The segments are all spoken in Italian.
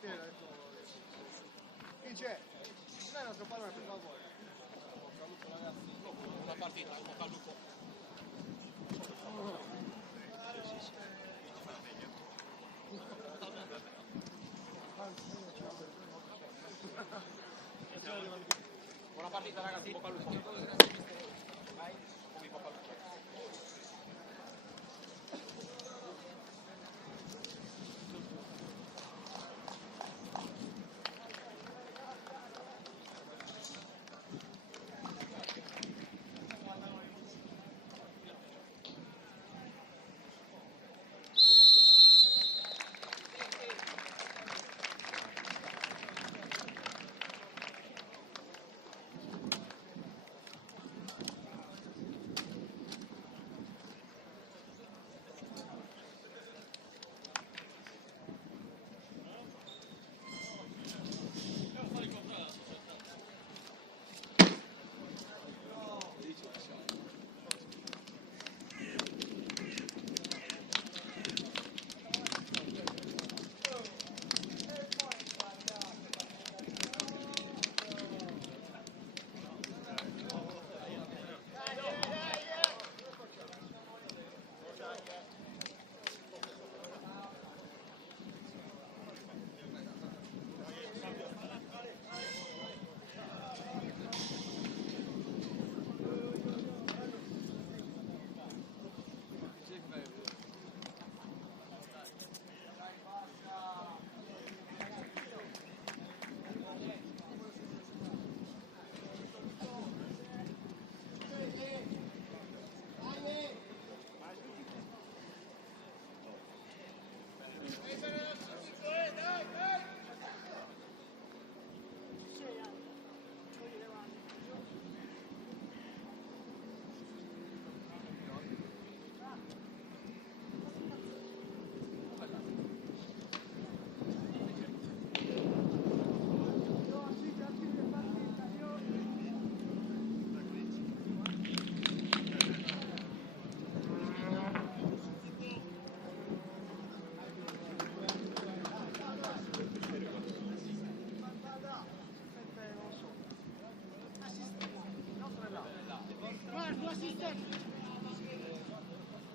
fine ha detto chi c'è? Non è il nostro padrone per favore. Una partita, un po' Luco. Buona partita ragazzi, bocca al lupo. Vai, come bocca al lupo.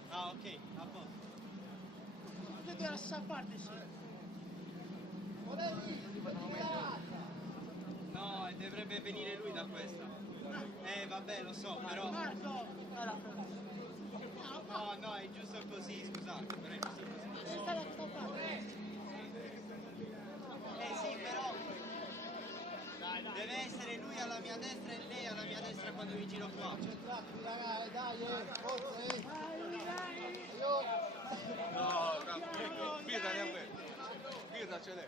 Ah, ok, a posto. Vedo la stessa parte, sì. No, dovrebbe venire lui da questa. Vabbè, lo so, però... Marco! No, è giusto così, scusate, però è giusto così. Sì, però... Deve essere lui alla mia destra e lei alla mia destra quando mi giro qua. Concentratevi ragazzi, dai, forza, No, tranquillo, fidati a me. Fidacene.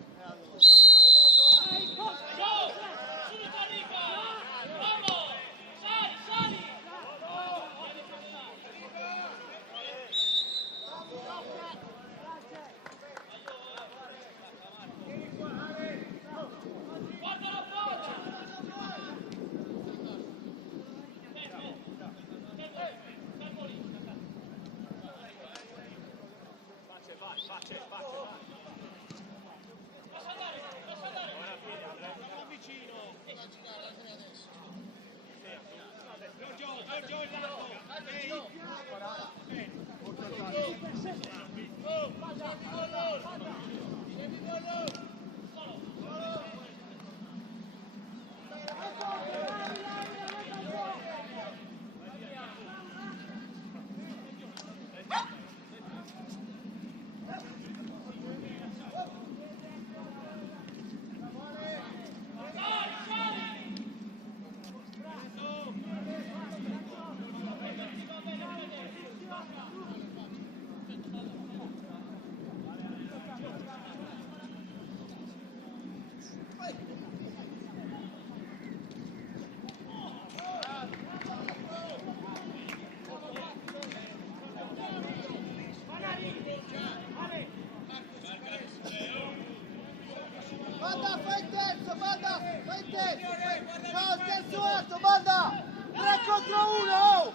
Banda, fai il terzo, Banda, fai il terzo. No, il terzo alto, Banda. 3 contro 1.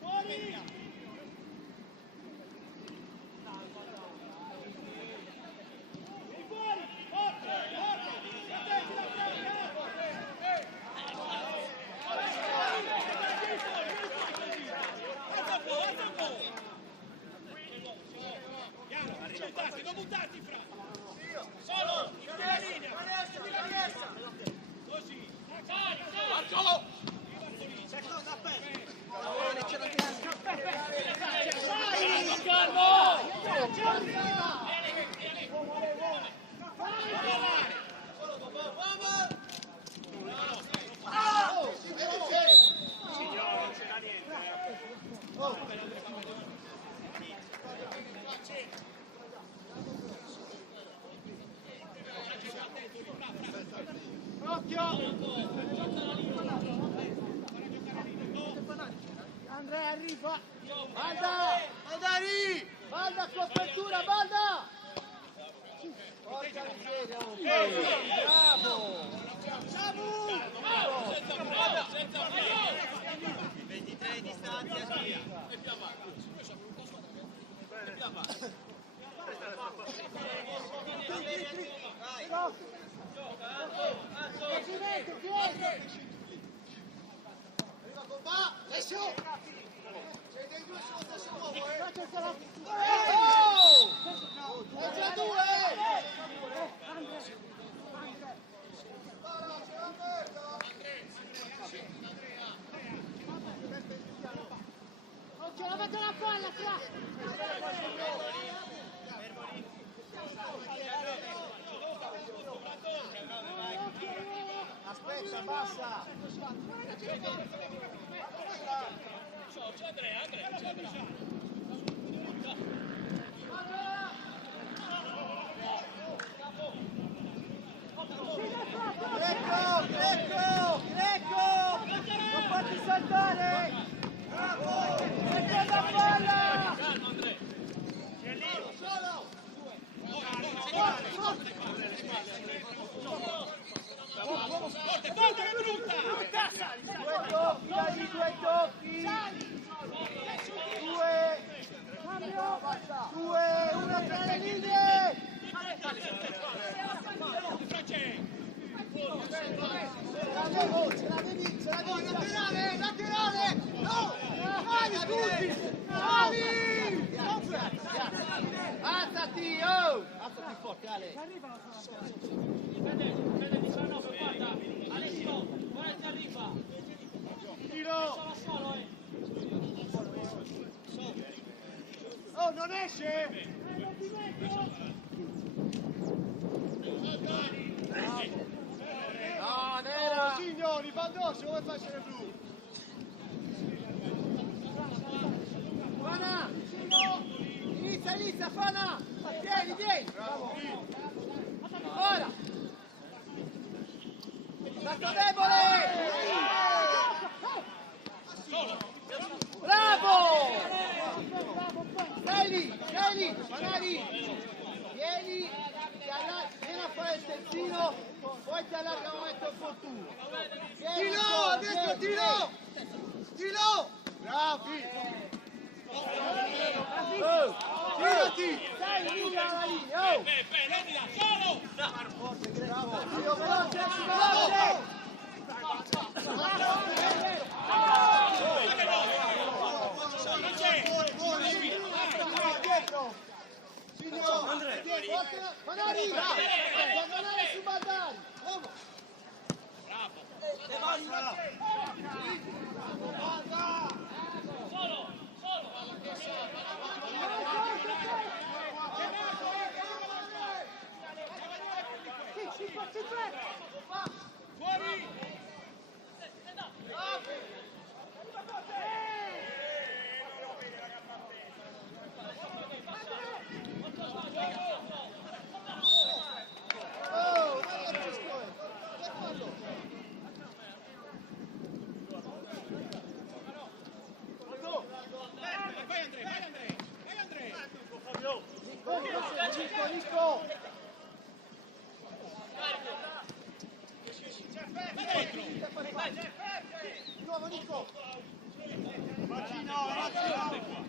Fuori! buttarti, Fra! Solo! Chiudi la linea! Così! Marco! Seconda aperta. Andrea arriva! Balda! Bandari! Balda copertura, Balda! Porca miseria! Bravo! 23 di distanza, via. Arriva con va! Adesso! C'è dei due sullo stesso uomo, Oh! È già due! Occhio, lavate la palla, Fra! Aspetta, basta! C'è Andrea! Greco! Non fatti saltare! Seconda palla! Calma, Andrea! Solo! Forte, che brutta! Due tocchi, dagli due tocchi! Due, uno tra le linee! Ce l'avevi, laterale! No! Mani tutti! Mani! Alzati, oh! Alzati forte, Ale! Tiro! Oh, non esce! No, nera! Signori, Bandossi, come fa a essere blu? Fana! Inizia, Fana! Vieni! Ora! Tanto debole! Bravo! Stai lì, Fanari! Vieni a fare il terzino, poi ti allarga un momento opportuno. Tiro, adesso tiro! Bravi! Tirati! Stai lì alla linea! Oh! Solo! Bravo! Io veloce! Fanari! Guardare su Bandari! Fuori! Oh, guarda che scuola! Che fallo! Vai Andrea! Nico! Di nuovo Nico!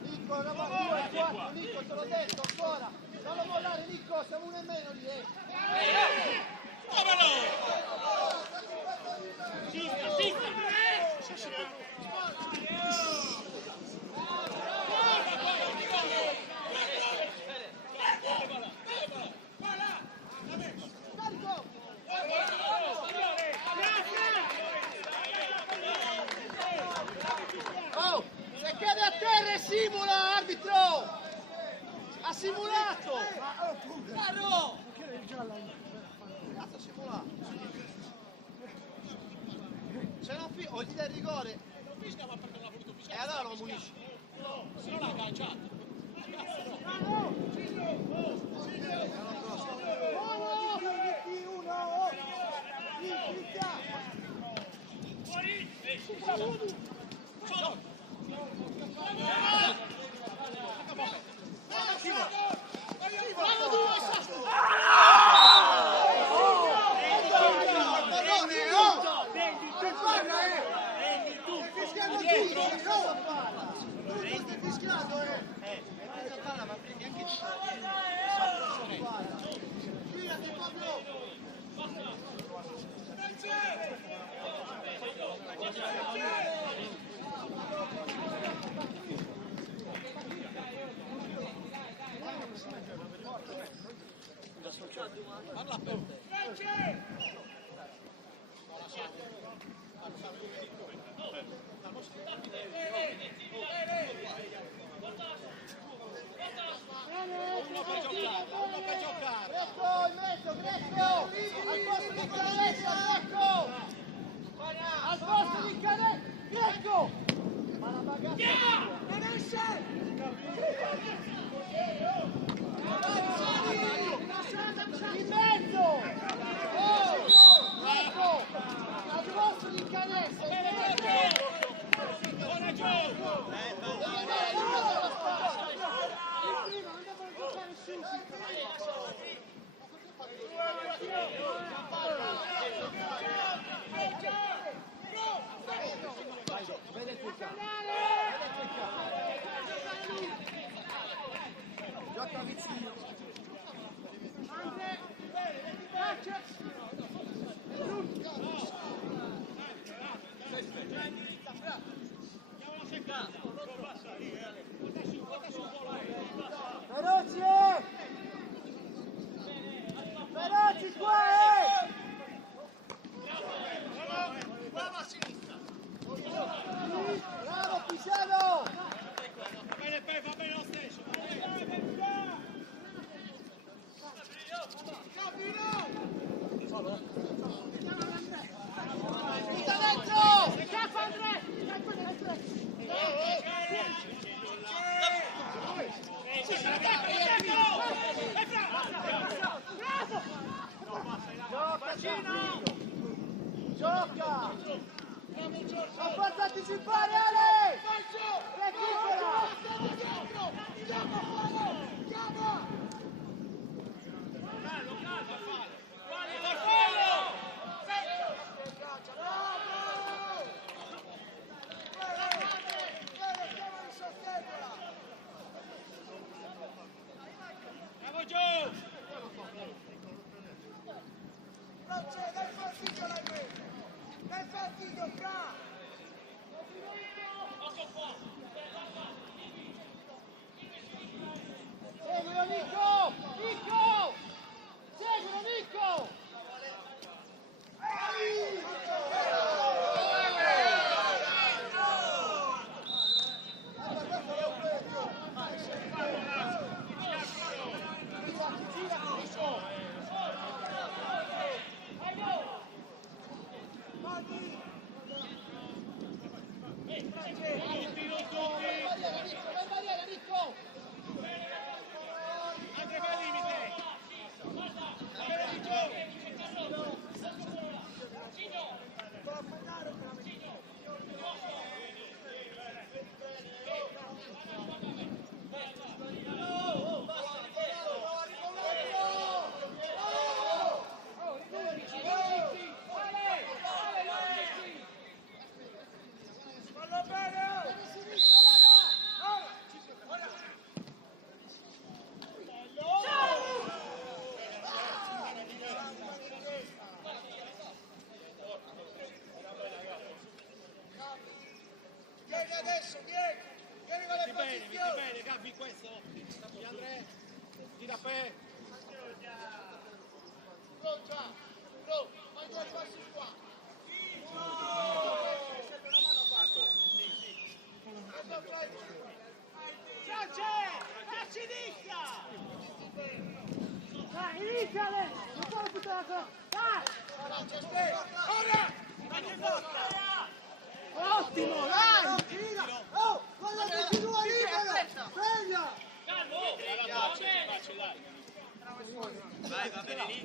Nico, eravamo 2, 4, Nico, te l'ho detto ancora! Non lo mollare Nico, siamo uno e meno lì, Ha simulato! Carro! Cazzo ha simulato! Se non o gli dai il rigore! Non fischia ma perché non l'ha voluto E fischiare. allora lo ammonisci! Se no l'ha agganciato. Cazzo no. Parla per te. Uno per giocare. Greco, in mezzo, Greco! Al posto di Canessa, Greco! Al posto di Canessa, Greco! Ma la bagata... In mezzo! Oh! Greco! Al posto di Canessa, in mezzo! Buona gioco! Gioca vicino. Feroci! Feroci qua! Bravo Pisano! Va bene lo stesso. Tutta dentro! Scappa Andrea! Gioca Gino! Gioca! Non posso anticipare Ale! Recupera! Bravo Gio! Dai fastidio, Fra! Seguilo Nico! Nico! Seguilo Nico! Anche per il limite! Vieni adesso, vieni con le Metti posizioni! bene, Gabbi questo! Di Andrea, tira per! Pronta! Pro! Fai due passi qua! Sanchez! A sinistra! Dai, inizia adesso! Non fare tutta la cosa! Dai! Ottimo, dai! Oh, guarda che ci due libero! Sveglia! Vai, va bene lì.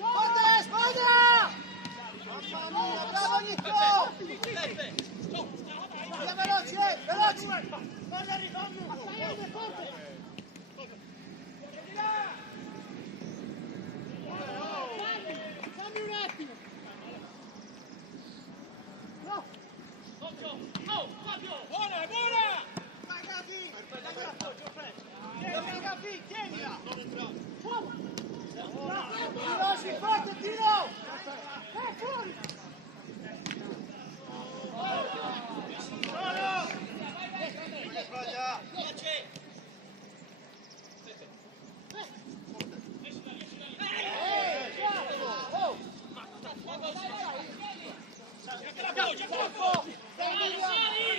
Forte, squadra! Mamma mia, bravo Nico! Via veloci, veloci! Dammi un attimo! No! Buona, buona! Vai Gavi! Dammi l'appoggio, Fred! Dammi Gavi, tienila! Veloci, forte, tiro! Fuori!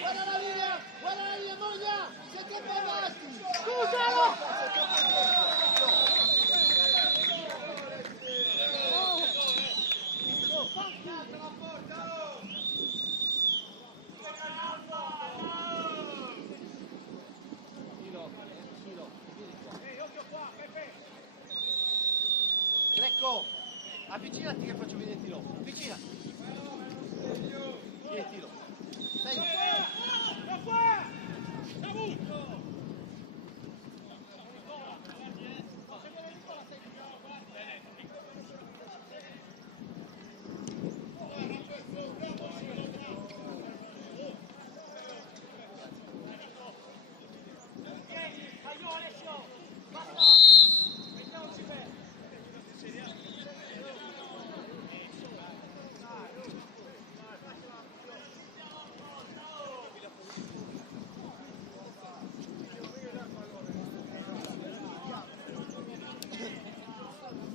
Guarda la linea, moglia! Siete avanti! Scusalo! Avvicinati che faccio vedere il tiro. Avvicinati. Vieni, tiro. Sei.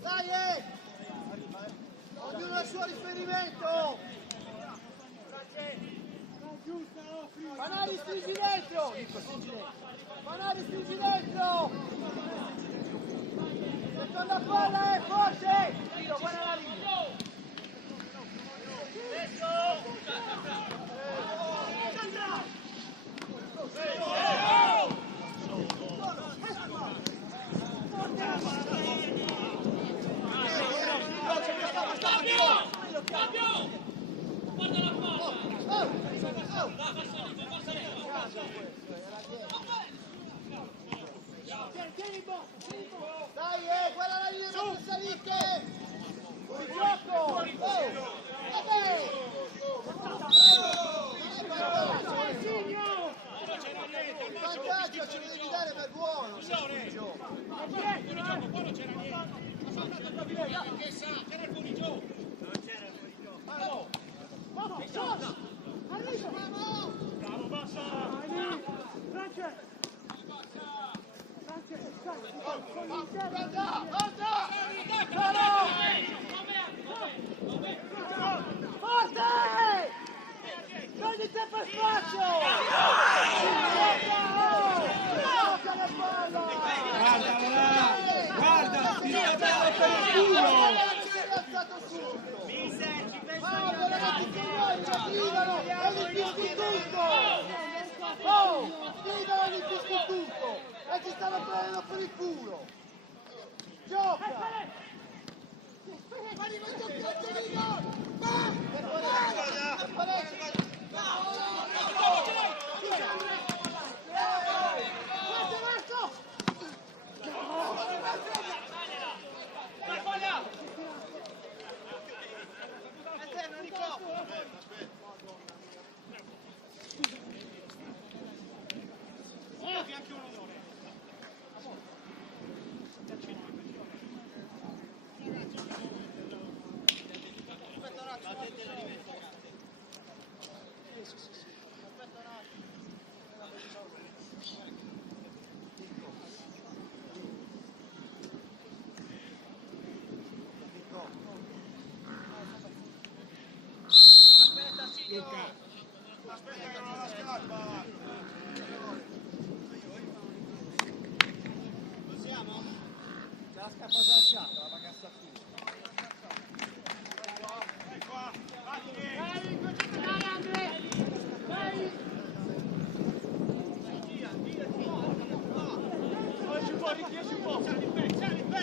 Dai! Ognuno ha il suo riferimento! Fanari stringi dentro! Fanari stringi dentro! Seconda palla forte! Tiro, guarda la linea! Dai, guarda la linea non salite! Fuori gioco! Vabbè! Il vantaggio ce lo devi dare per buono! C'era il fuorigioco! Vamos, sos! Arriva! Bravo, basta! Francesco! Forte! Prendi tempo e spazio! Guarda, ti sta per il culo! Oh! Gridano di tutto! E ci stanno prendendo per il culo! Gioca! La scappa salciata, la bagassa qui. Dai, concentrati, Andre! Dai! Oggi fuori, 10 un po'.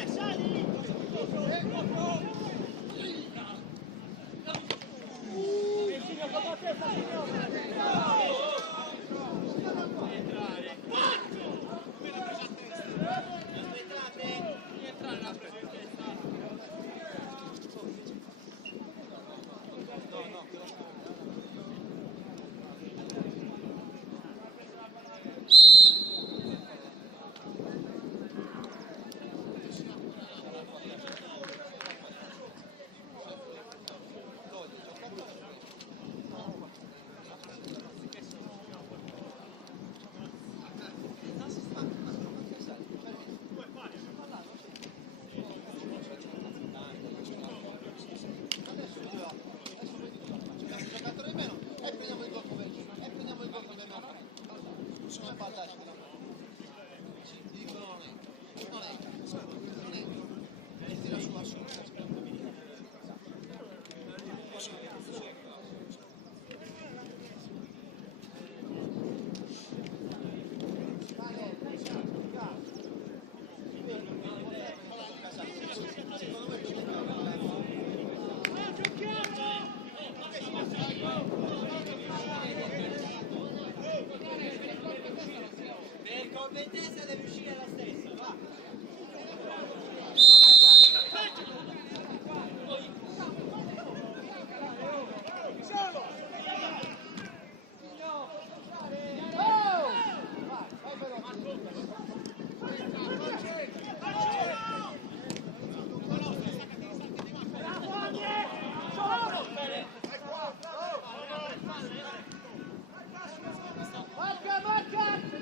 Sali! Sì, Gioca in testa, deve uscire la stessa, va!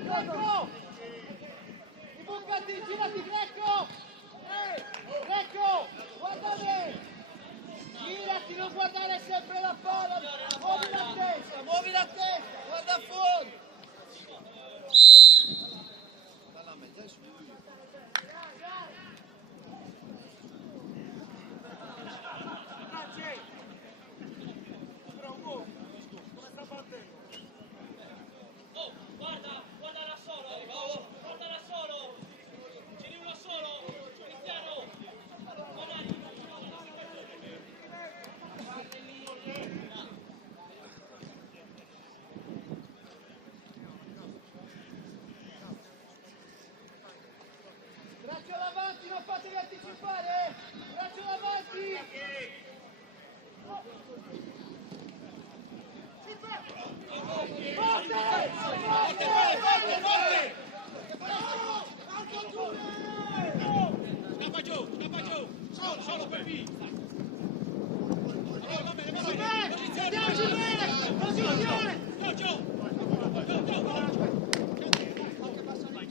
Greco! Bucati, girati Greco! Greco, guarda me! Girati, non guardare sempre la palla! Muovi la testa, guarda a fondo! Dalla mezza su. Braccio davanti, non fatevi anticipare! Braccio davanti! Scappa giù! Solo per B! Posizione!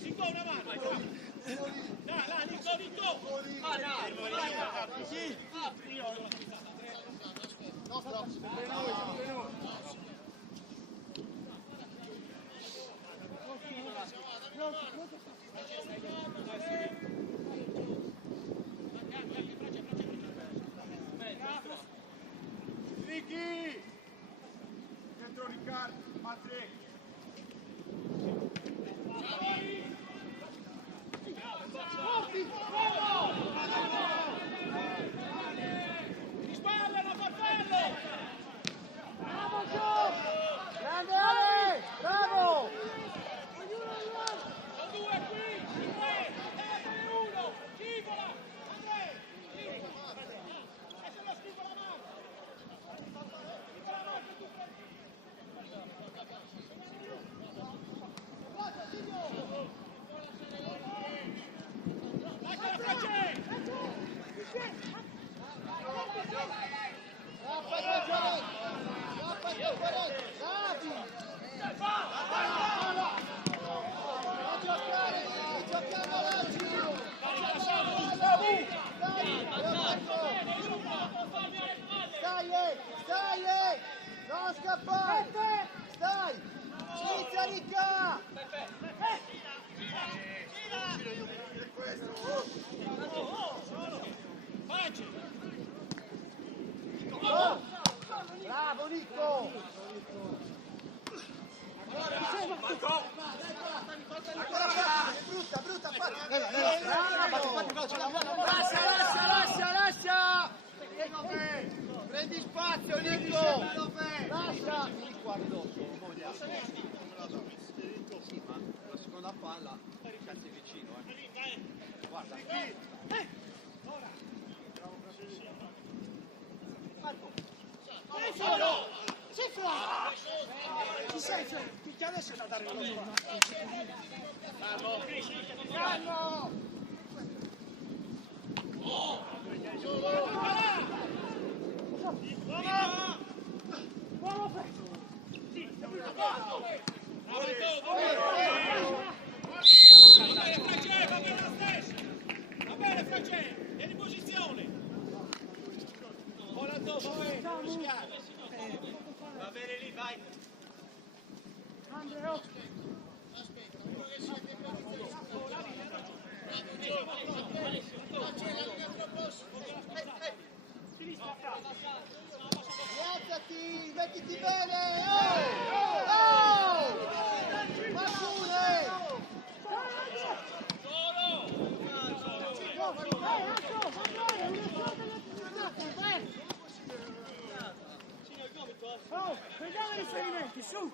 Nico, una mano! Là, Nico! Ricky! Dentro Riccardo, Patrick! Di spalle, non farlo! Bravo Gio! Grande Ale! Bravo! Sono due qui! Tre! Datene uno! Scivola! Andrea! E se lo scivola la mano! Lascia la Francesca! Stai! Non scappare! Stai! Inizia Ricca! Bravo Nico! Brutta, lascia! Prendi spazio Nico! Lascia! Vieni qua ridosso, sì, ma la seconda palla calci vicino, Guarda. Ci sei, che adesso è da dare una Calmo! buono pezzo! Va bene Francesco! Vieni in posizione! Vola dopo, Va bene lì, vai! Andrea! Rialzati, mettiti bene! Oh! Ma pure! Oh, vediamo i riferimenti, su!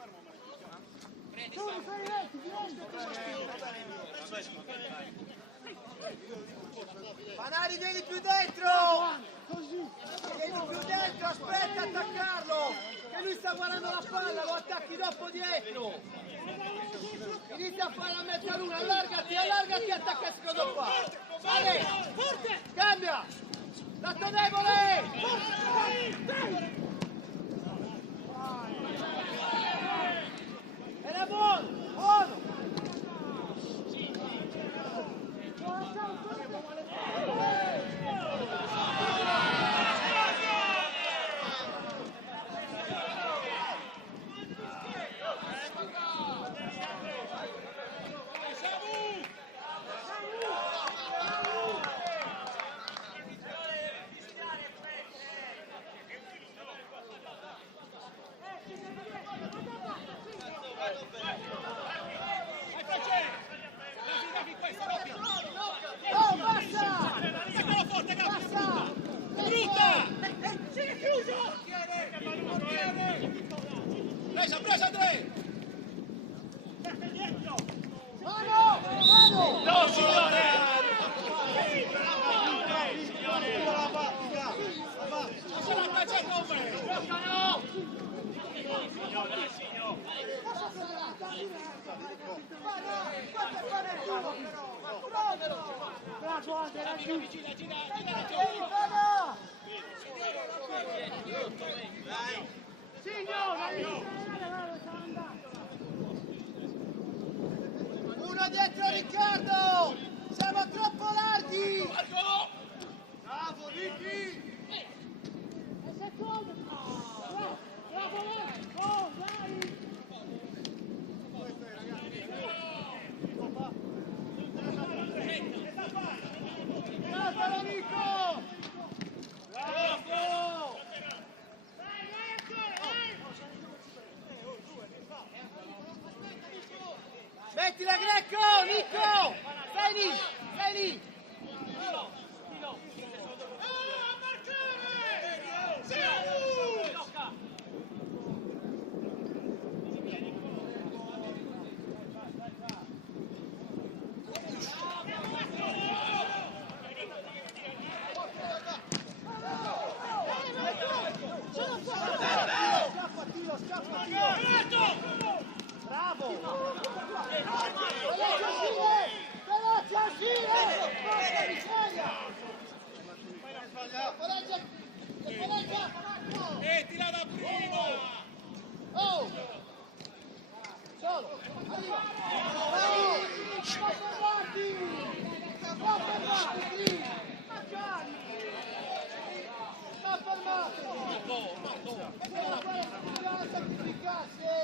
Panari, vieni più dentro! Vieni più dentro, aspetta a attaccarlo! Che lui sta guardando la palla, lo attacchi dopo dietro! Inizia a fare la mezzaluna, allargati, allargati, attacca il secondo qua! Vale! Cambia! Lato debole! Era buono! Buono! Presa Andrea! Mano! Mano! No, signore! Uno dietro Riccardo! Siamo troppo larghi! Bravo, Ricky! Bravo Nico! Bravo! Mettila Greco! Nico! Stai lì! Stai lì! Bravo! Veloce al giro! Porca miseria! Mettila da prima! Oh! Solo! Arriva! Vai! Sta fermati! Sta fermati! Sta fermati! Bisogna sacrificarsi!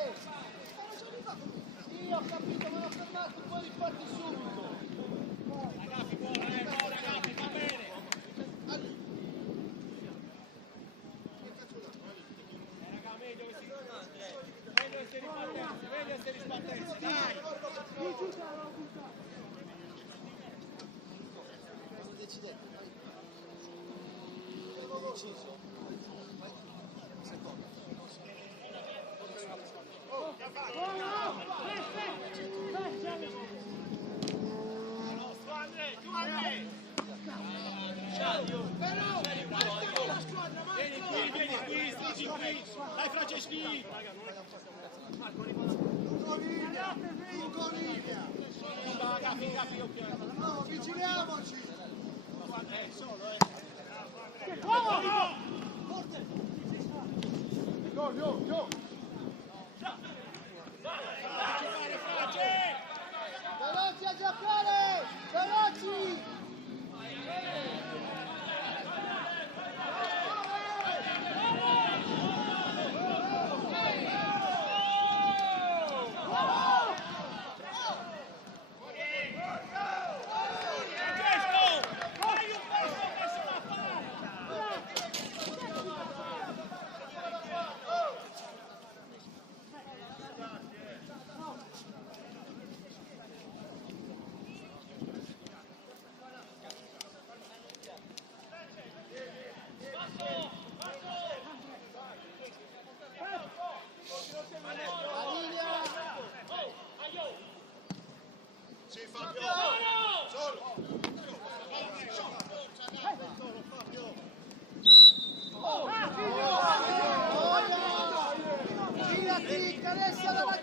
Sì, ho capito, ma l'ho fermato, poi riparti subito! Ragazzi, buona, ragazzi, va bene! Raga, meglio essere rispartenzi, dai! Cosa decidete? Avevo deciso. Secondo. Vieni qui, dai Franceschi! Gaffi, occhiali. No, avviciniamoci! Yo! Veloci a giocare! Veloci!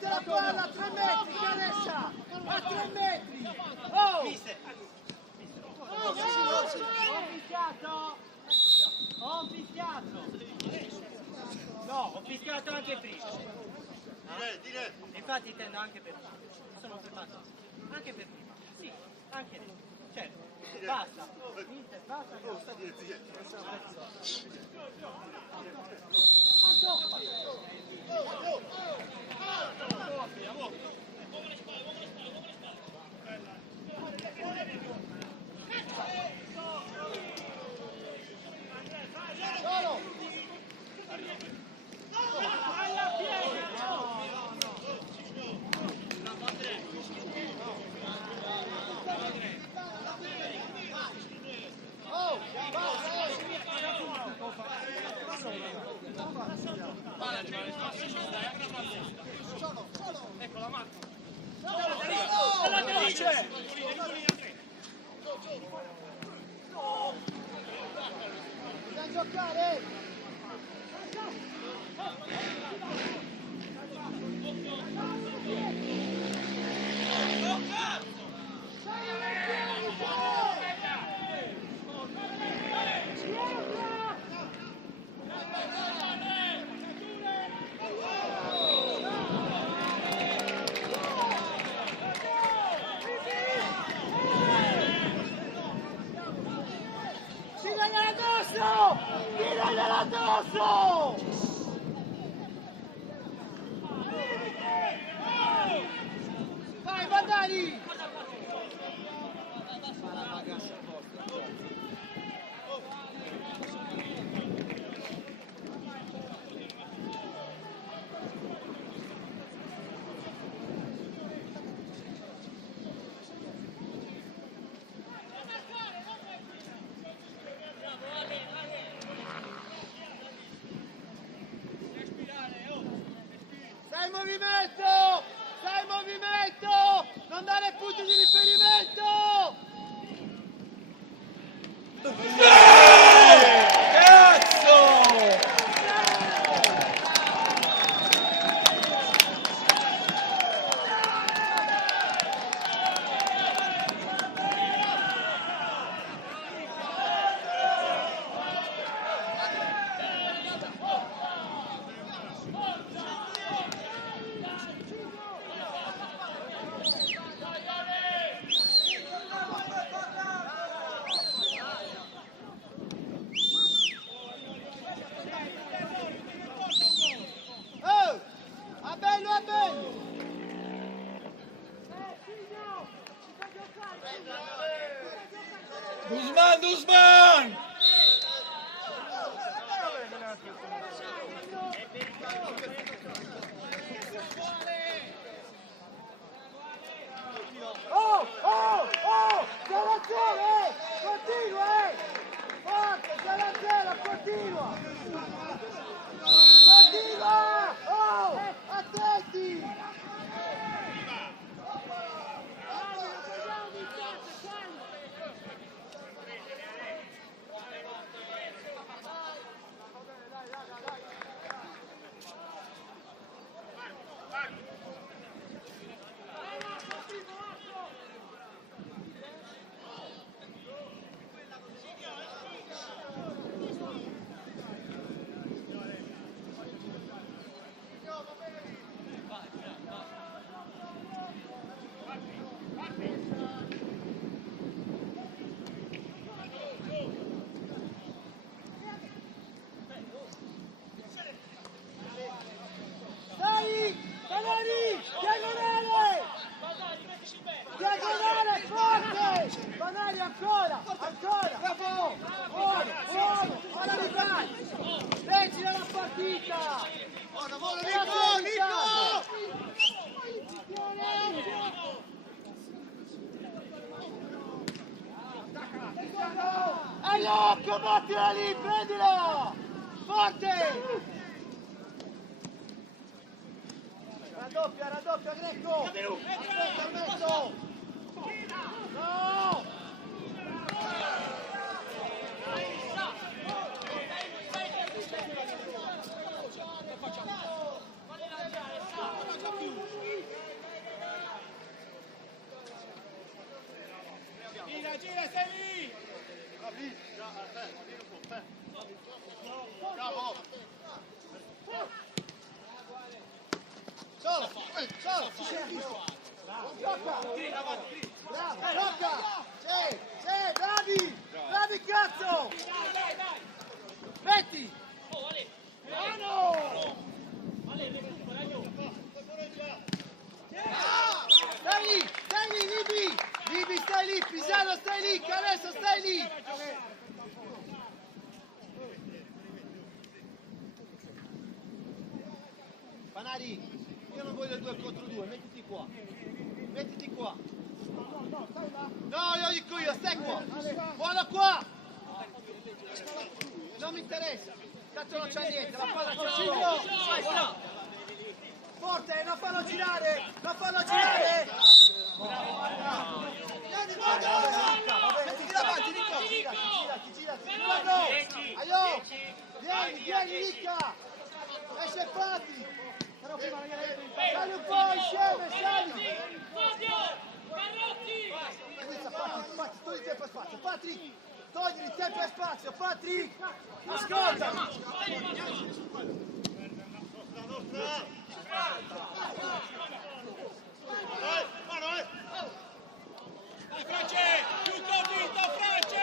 Mette la palla a 3 metri, Chiaressa! A 3 metri! Oh! Mister. Ho fischiato! No, ho fischiato anche prima. Dire. Infatti intendo anche per prima. Sono preparato. Anche per prima. Sì, anche lì. Certo. Basta. Mister, basta. Sta dire, Bisogna giocare! Tiragliela addosso! Vai, Vandali! Stai in movimento! Stai in movimento! Non dare punti di riferimento! Oh! A bello, a bello! Guzman! Oh! Oh! Oh! 0-0! Continua! Forte! 0-0! Continua! Continua! Oh! Attenti! Dai! Banani! Diagonale! Diagonale forte! Banani ancora! Ancora! Bravo! Buono! Buono! Alla ripresa! Decida la partita! Buono, buono, Nico, Nico! È loco! Battila lì! Prendila! Forte! Raddoppia Greco! Aspetta il mezzo! No! Gira, gira, stai lì! Bravo! Solo! Solo! Tocca! Bravo! Tocca! Sì! Sì! Bravi! Bravi cazzo! Dai, dai! Metti! Oh, Ale! Bravo! Ale, recupera, io! Stai lì! Stai lì, Libi! Libi, stai lì! Pisano, stai lì! Canesso, stai lì! Panari, io non voglio 2 contro 2, mettiti qua. Mettiti qua. No, io dico io, stai qua. Buono qua! Non mi interessa. Tanto non c'è niente, la palla c'è solo. Vai, sta. Forte, non fallo girare! Non fallo girare! Vieni, mettiti davanti, Nico! Girati! Aio! Vieni, Nicca! Esce Patti! Sali un po' insieme, sali! Fabio! Carrotti! Patti, togli tempo e spazio! Patrick! Togli il tempo e spazio! Patrick! Ascolta! Dai, France! Più convinto, France!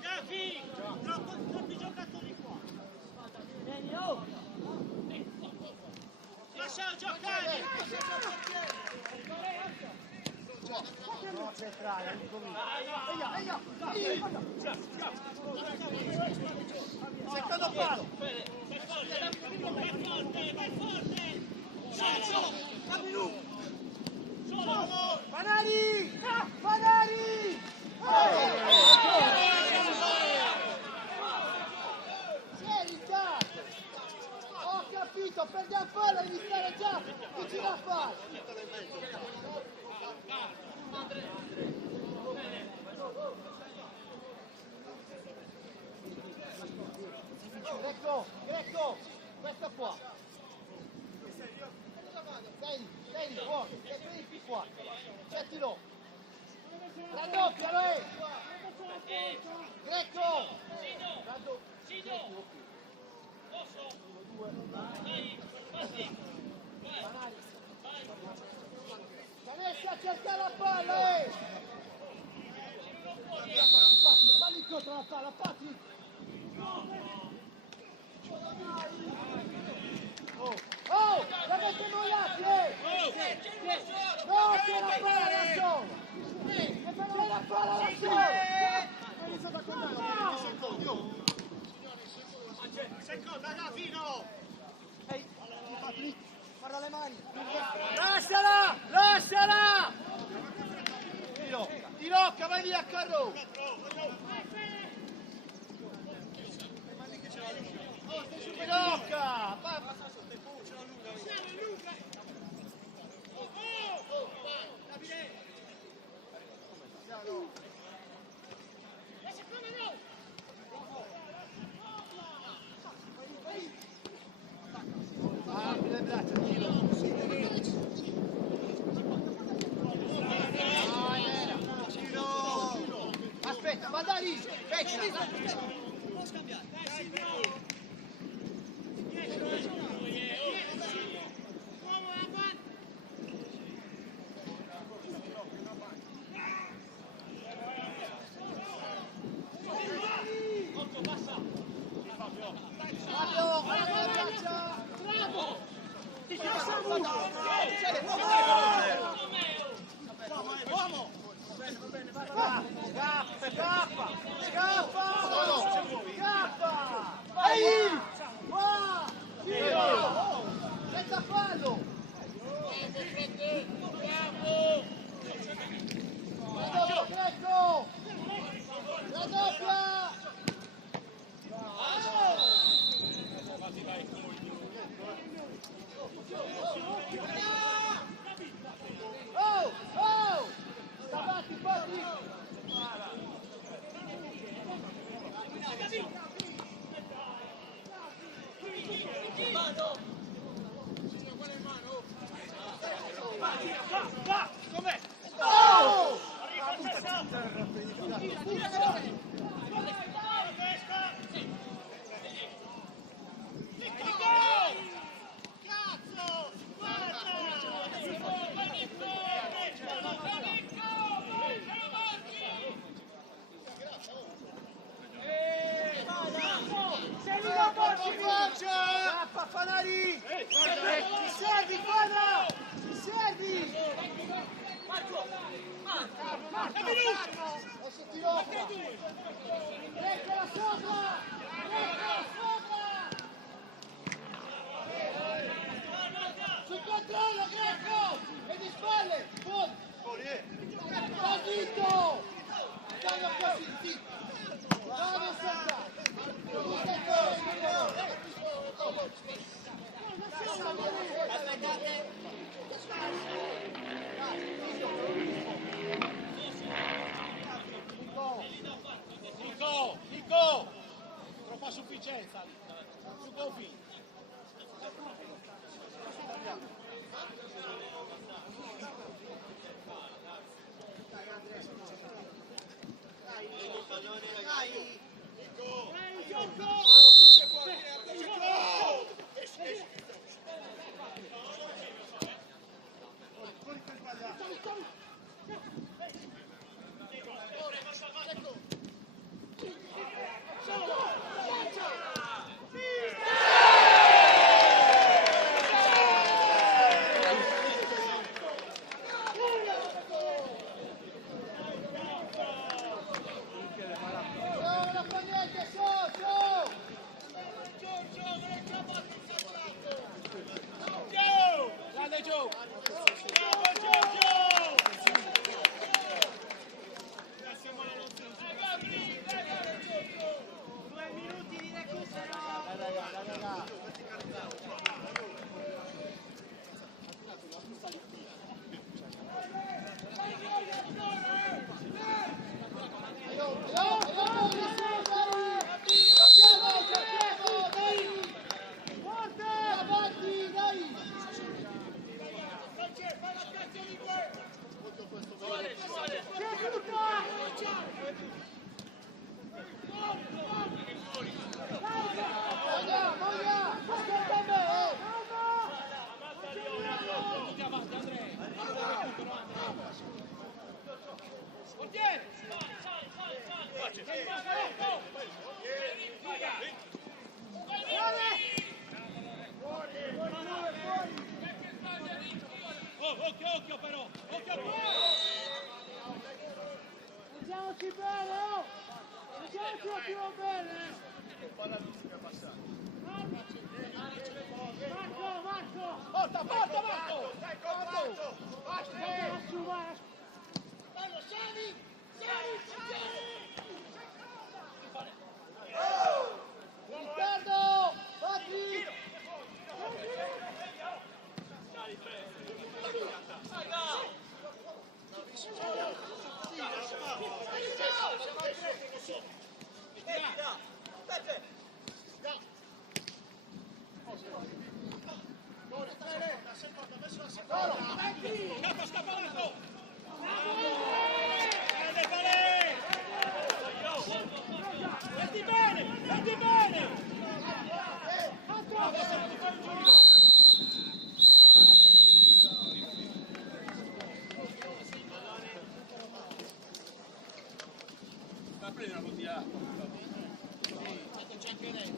Gafi! Troppi giocatori qua! Lascialo giocare! No, centrale, non comincia. Secondo palo! Vai forte! Panari! Panari! Sei cazzo! Ho capito, perdiamo palla, devi stare già vicino a palla! Greco, questa qua. Stai lì, buono, stai più qua. Gettilo. Raddoppialo, Greco. Sino! Posso? Dai, passi! Vai! Canessa, cerca la palla, Falli incontro la palla, Patrick. Oh, l'avete mollati, No, c'è la palla da solo! C'è la palla da solo! Seconda, Gavino! Ehi, Patrick, guarda le mani! Lasciala! Lasciala! Tirocca, vai via, Carro! Tirocca! Apri le braccia, aspetta, ma dai lì! Fanari! Ti servi, Fana! Ti servi! Adesso ti offra! Eccola sopra! Eccola sopra! Sul controllo, Greco! E di spalle! Sta zitto! Stanno così, zitto! Bravo, Santa! Aspettate! Nico! Troppa sufficienza! Su Gofi! Occhio però! Occhio! Facciamoci bene, oh! Facciamoci un attimo bene! Marco! Porta Marco! Dai, combatto! Vai! Bello, Sani! Riccardo! Fatti! Scappa Marco! Grande Palè! Fatti bene! Bravo, Santi, fai un giro! Sta a prendere una bottiglia d'acqua. Sì, c'è anche lei.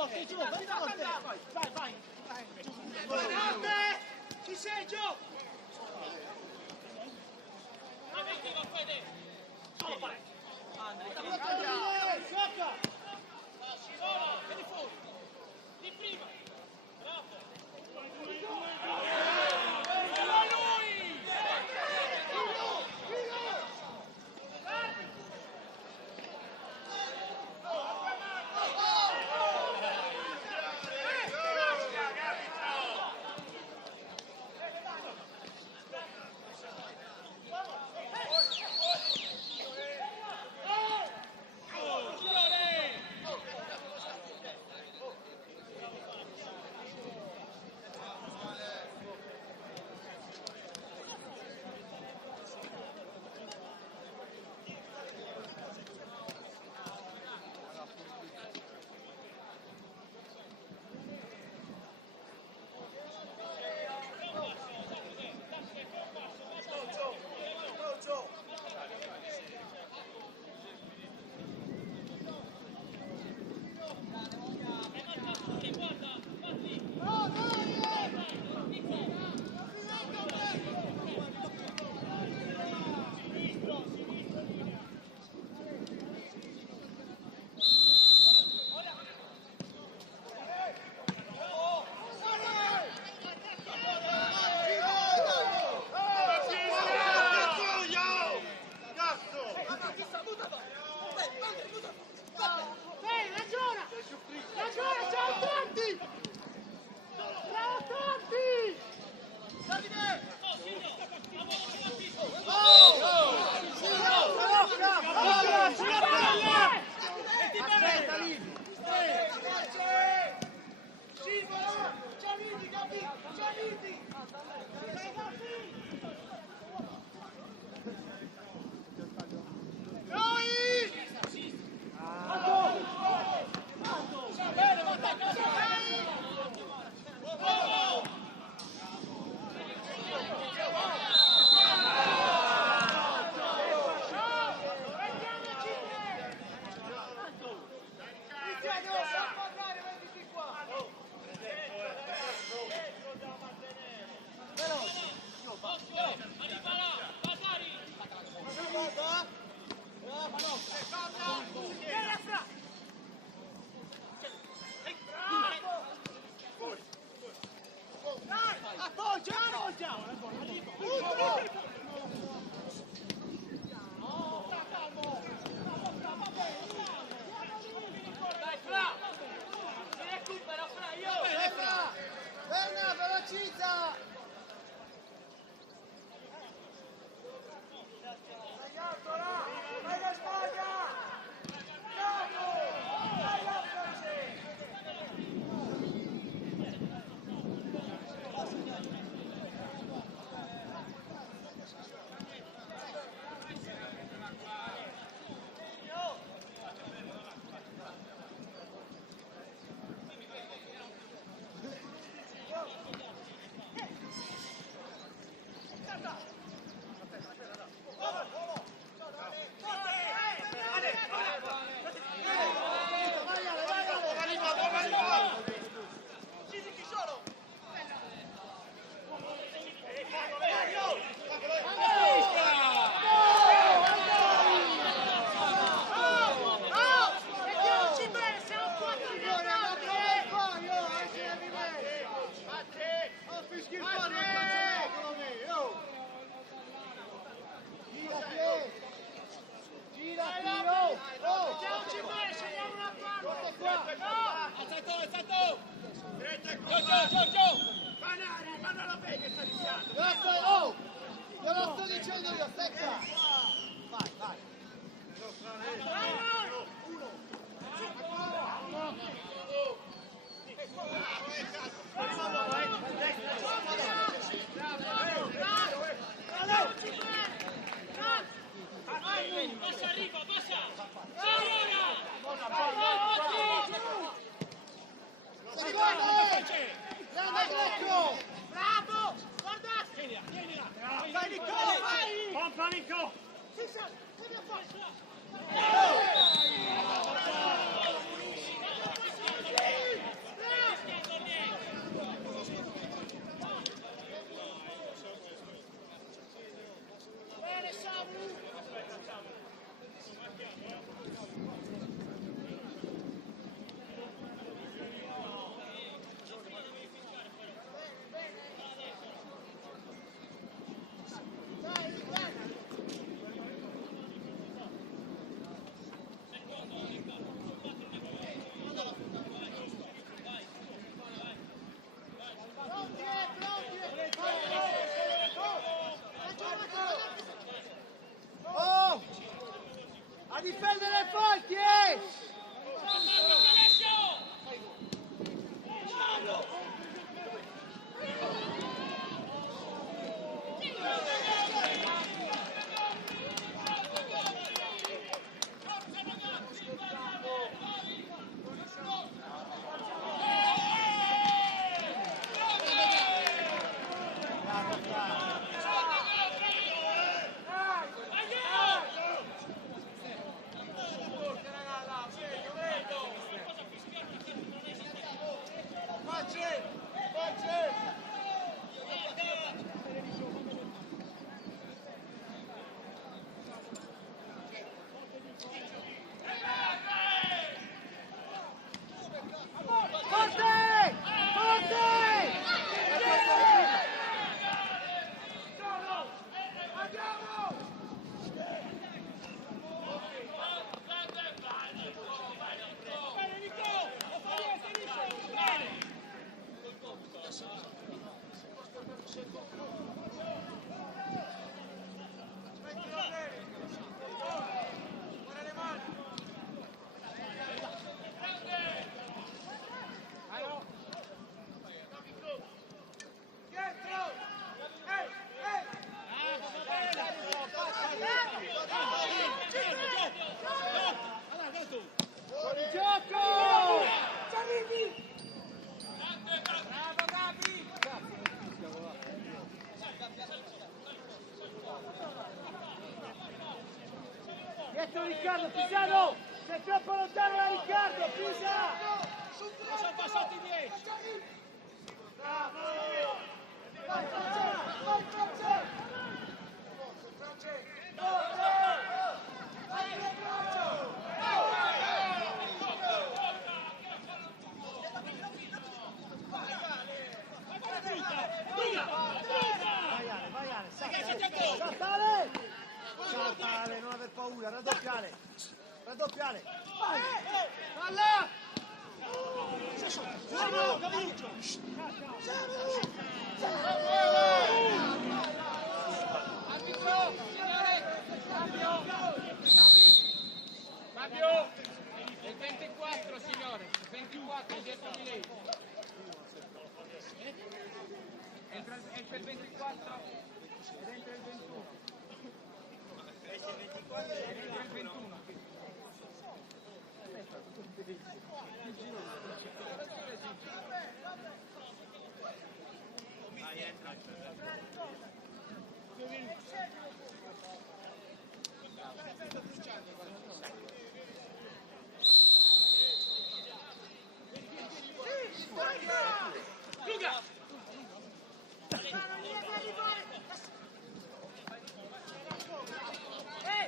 forte, giù, vai forte! Vai, vai! Guardate! Ci sei, Gio! Effettiva, Fede! Solo parecchio! Sciocca! Scivola, vieni fuori! Di prima! Bravo! Bravo! Guardate! Vai Nicola, vai! Pompa Nico! Sì, sì, vieni a fare! A difendere forti, Dietro Riccardo, Pisano! Sei troppo lontano da Riccardo, Pisa! Sono passati 10. Bravo! Vai Francesco, vai Francesco! Saltare, non aver paura, raddoppiare! Raddoppiare! Vai! Palla! Fabio, il 24 signore, il 24 è dietro di lei. Esce il 24 ed entra il 21. Esce il 24 ed entra il 21. Luca!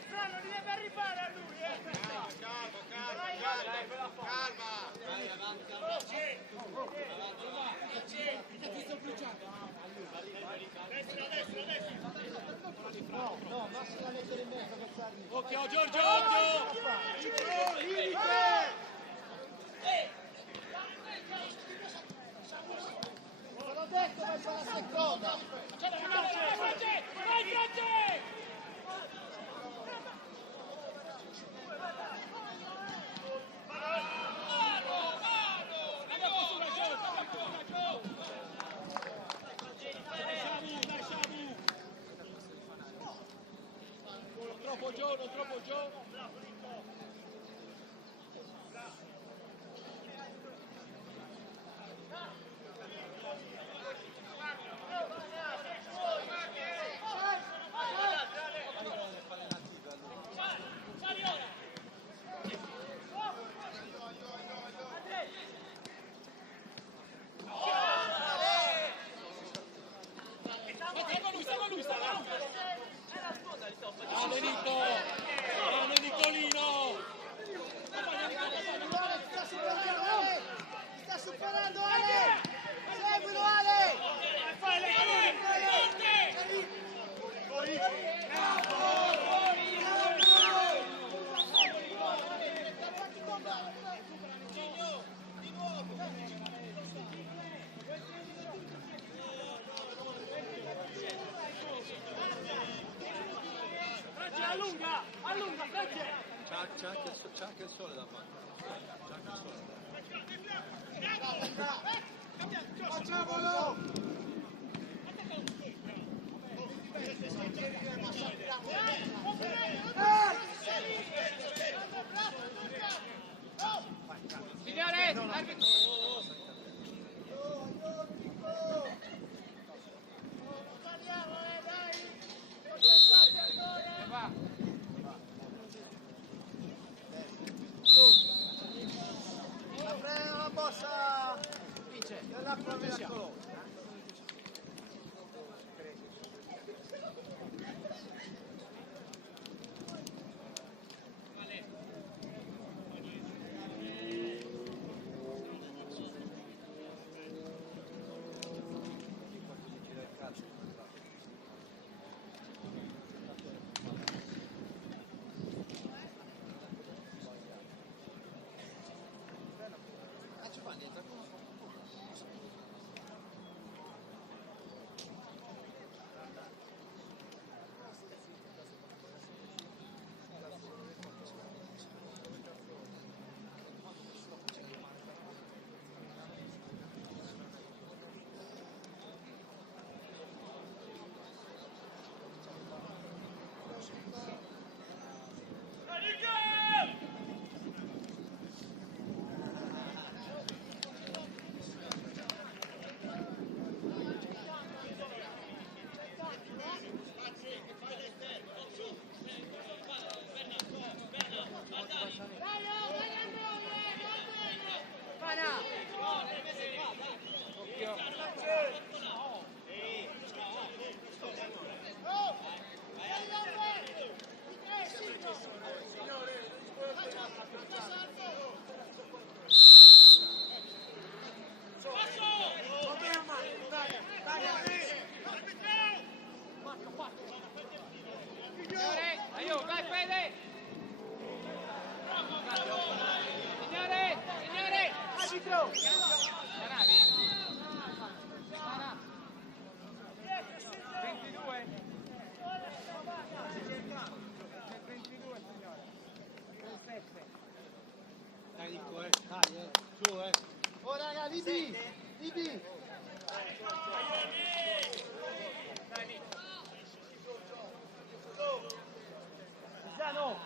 Fra, non li deve arrivare a lui, No, Massimo a mettere in mezzo per farli. Occhio Giorgio, occhio! Te l'ho detto, vai fare la seconda! Vai Francesco! Troppo giovane. Nicolino! Allunga, Francesco! C'è anche il sole davanti. C'è anche il sole. Facciamolo! Signore, arbitro! La frena la bossa! Vince! Dell'acqua miracolo! Oh raga, Libi! Libi! Zano!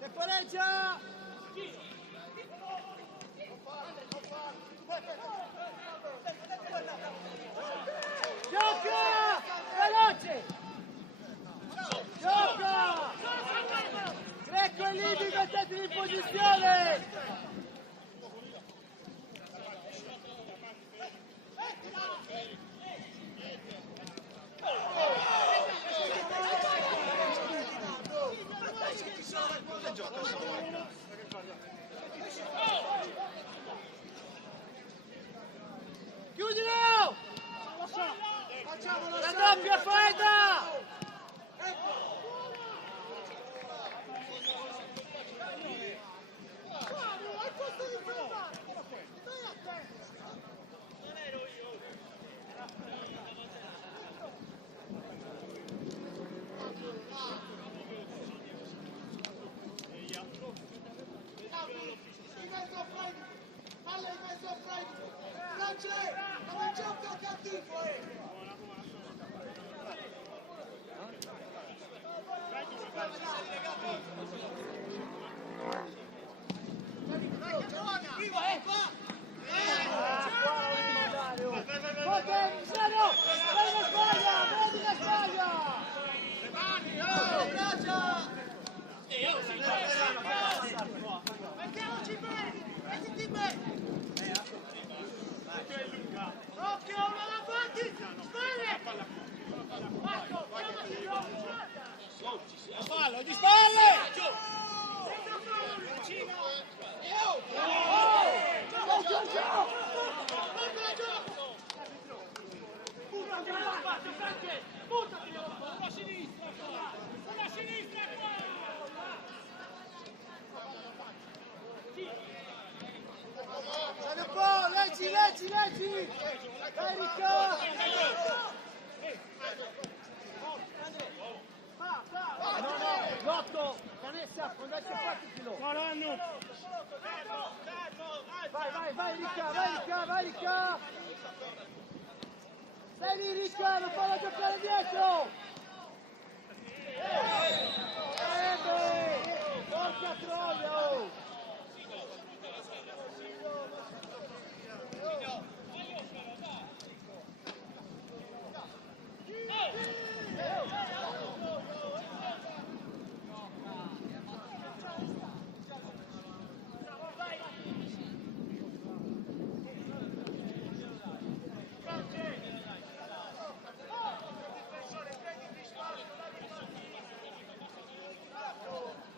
Temporeggia! Gioca! Veloce! Gioca! Greco e Libi, mettetevi in posizione! Chiudilo! La doppia faida! Mettiamoci bene! Mettiti bene! Occhio, uno davanti! Spalle! Marco, chiamati A fallo, di spalle! Sulla sinistra qua! Sali un po', leggi! Dai Ricca! Lotto! Vanessa, non dai fatti filo! Vai Ricca! Stai lì Ricca, non farla giocare dietro! Porca troia! Oh.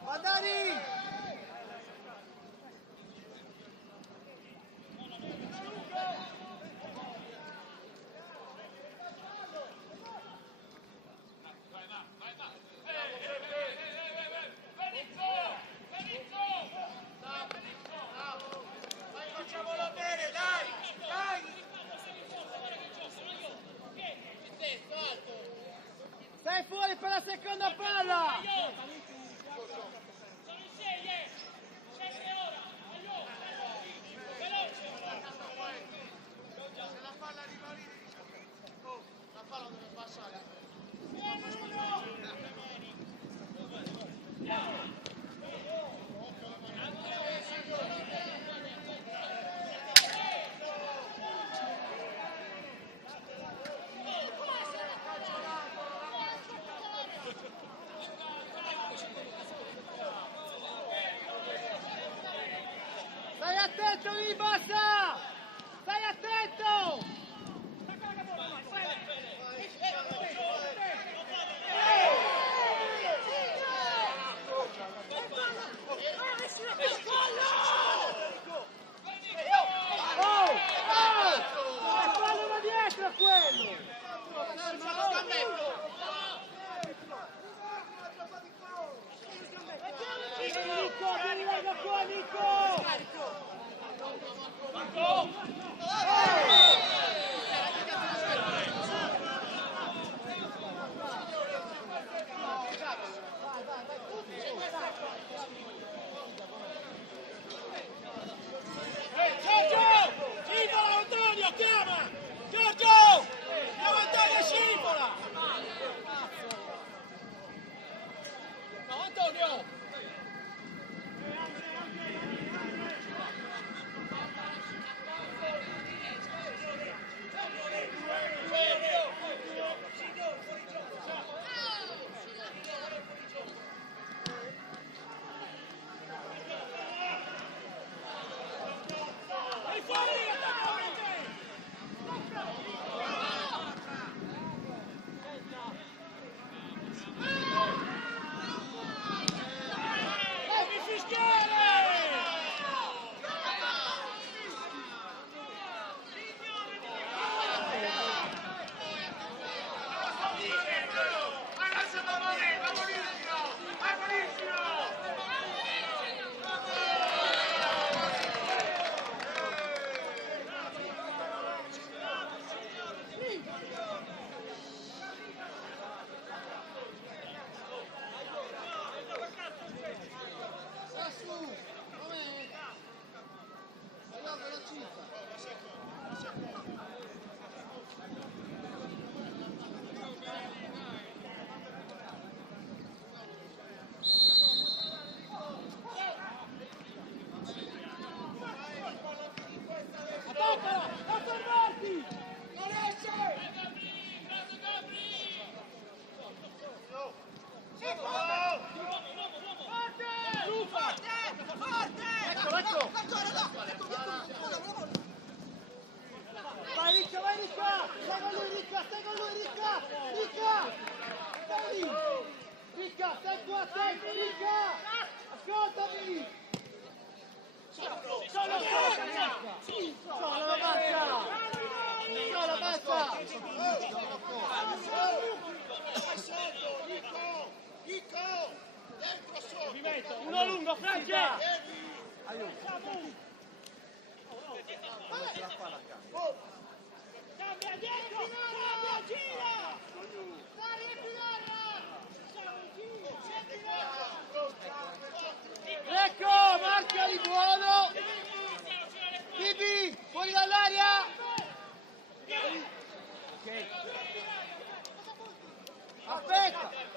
Mandari! Facciamolo bene, dai! Stai fuori per la seconda palla! Stai attento lì, basta! Stai attento! E fallo da dietro a quello! Nico, vieni largo qua, Nico! Cambia dietro! Cambia, gira! Ecco, marca di buono! Bibi, fuori dall'aria! Ok. Aspetta!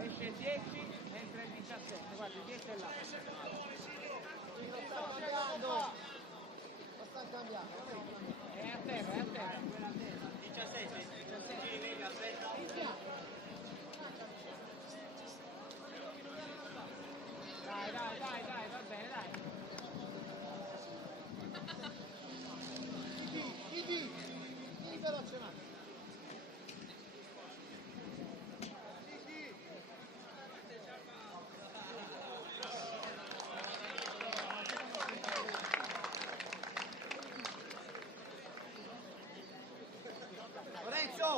Esce il 10, entra il 17, guarda il 10 è là. Lo sta cambiando. È a terra, è a terra. 17. Dai, va bene, dai. Ibi, veloce. Lorenzo!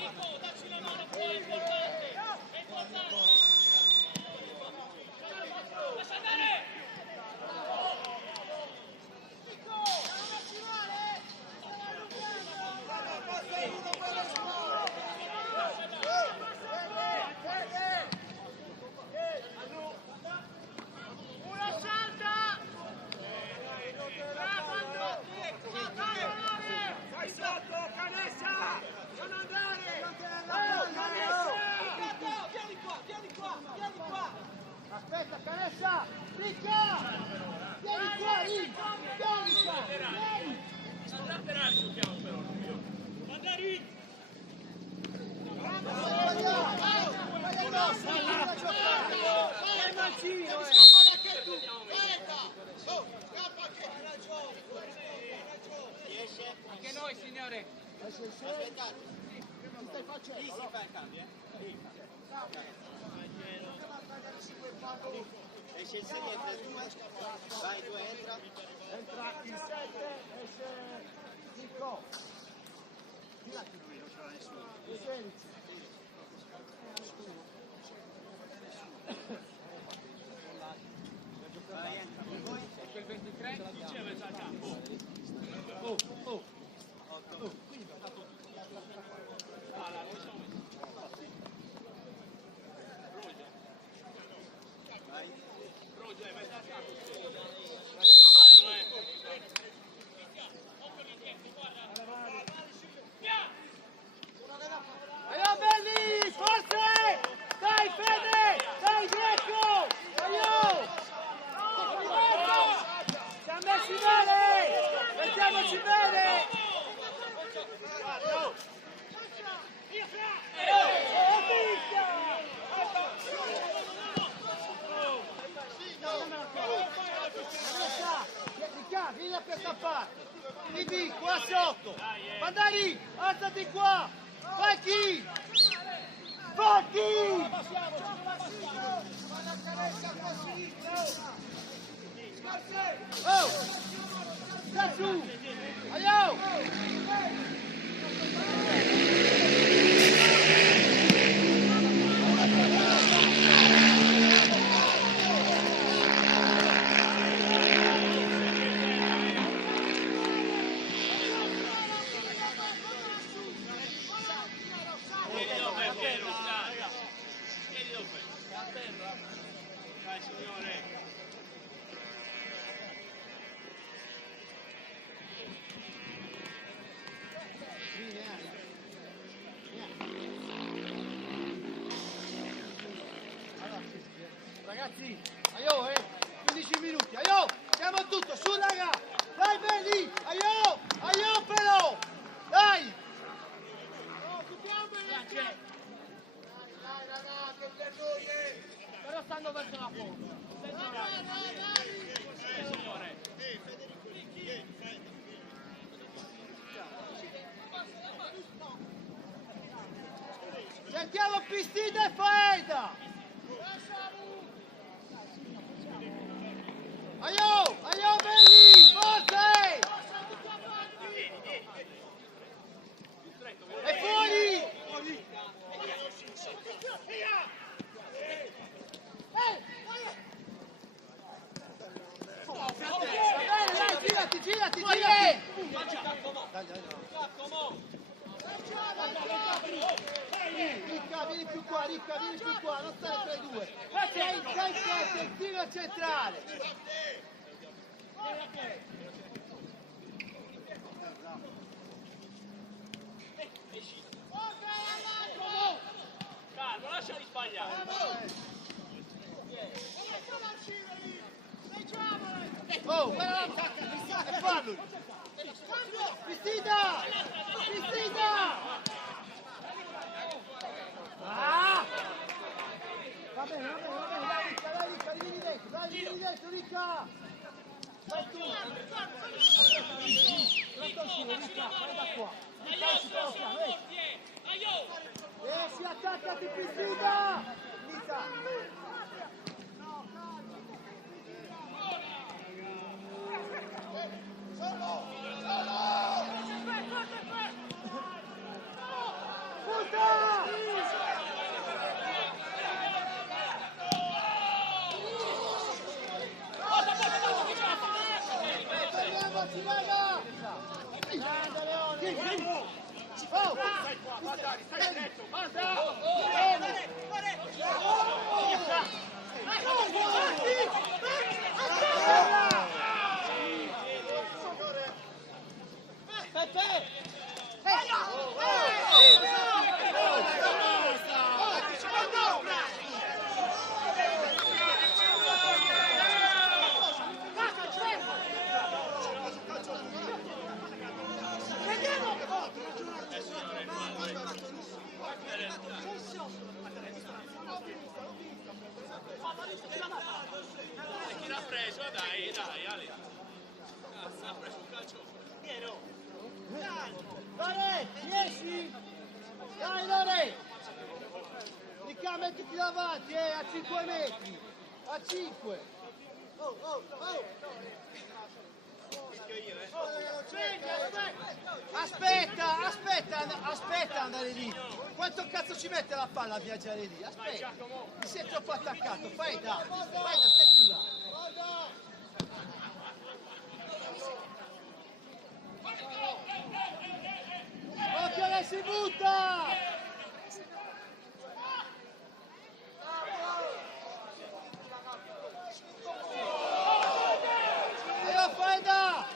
Nico, dacci la mano, è importante, è importante. Aspetta, Canessa! Ricca! Vieni qua, Vieni qua! Vieni! Laterale giochiamo però. Mandarin! Vai addosso, continua a giocare! È mancino, Anche noi, signore. Aspettate. Che stai facendo? Lì si fa il cambio, Esce il 7, entra il 2. Vai, 2, entra. Entra il 7, esce Nico. Lui non ce l'ha nessuno. Il 16. Vai, entra. Poi Quel 23. Diceva già a campo. 8. Vai. Roger, vai da campo. Dacci una mano, Aio belli, forse! Dai Fede! Dai Greco! Aio! Siamo messi bene! Mettiamoci bene! Vieni a questa parte! Vieni qua sotto! Mandari! Alzati qua! Facchi! Facchi! Oh! Sta giù! Aiò! Vai signore. Ragazzi, aio 15 minuti, aio! Siamo a tutto, su raga! Dai belli! Aio però! Dai! Però stanno verso la fondo. Cerchiamo Pistita e Faeda! Aio belli! Forza! E fuori! Girati! Ricca, vieni più qua, non stare tra i due. Sei il tiro centrale. Calmo, lasciali sbagliare. Oh, e fallo! Pistita! Ah! Va bene, dai Ricca, vieni dentro, Ricca! Vai tu! Ricca, vai da qua! Si attacca di Pistita! Ricca! Chi l'ha preso? Dai, dai, Ale. Cazzo, ha preso un calcio. Lore, 10! Dai Lore! Mica mettiti davanti, a 5 metri! A 5! Oh, oh, oh! Aspetta andare lì! Quanto cazzo ci mette la palla a viaggiare lì? Aspetta! Mi sei troppo attaccato, fai da, stai più là! Occhio che si butta! Allora fai da!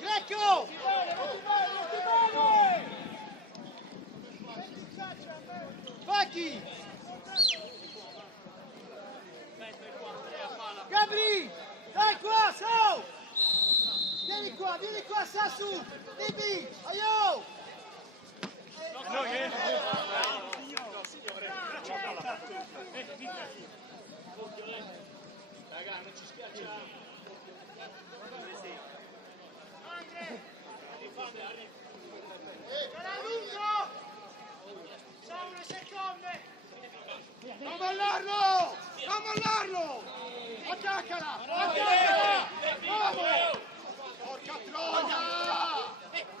Greco! Facchi! Gabri! Dai qua, su! Vieni qua, Sassu! Bibi! Aio! Raga, non ci spiacciamo. Non mollarlo! Non mollarlo! Attaccala! Attaccala! Bravo! Porca troia!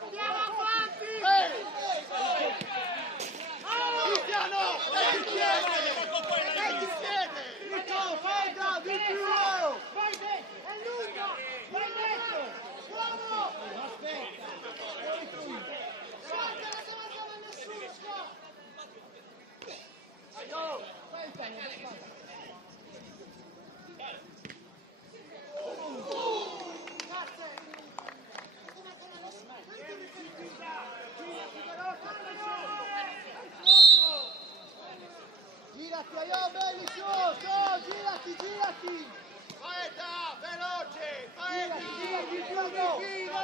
Andiamo avanti! Cristiano! Metti insieme! Nico, fai da, di più! Vai dentro! È lunga! Vai dentro! Bravo! Aspetta! Salta, non va nessuno! Girati, aio, belli, su, girati! Vai da, veloce! Vai da!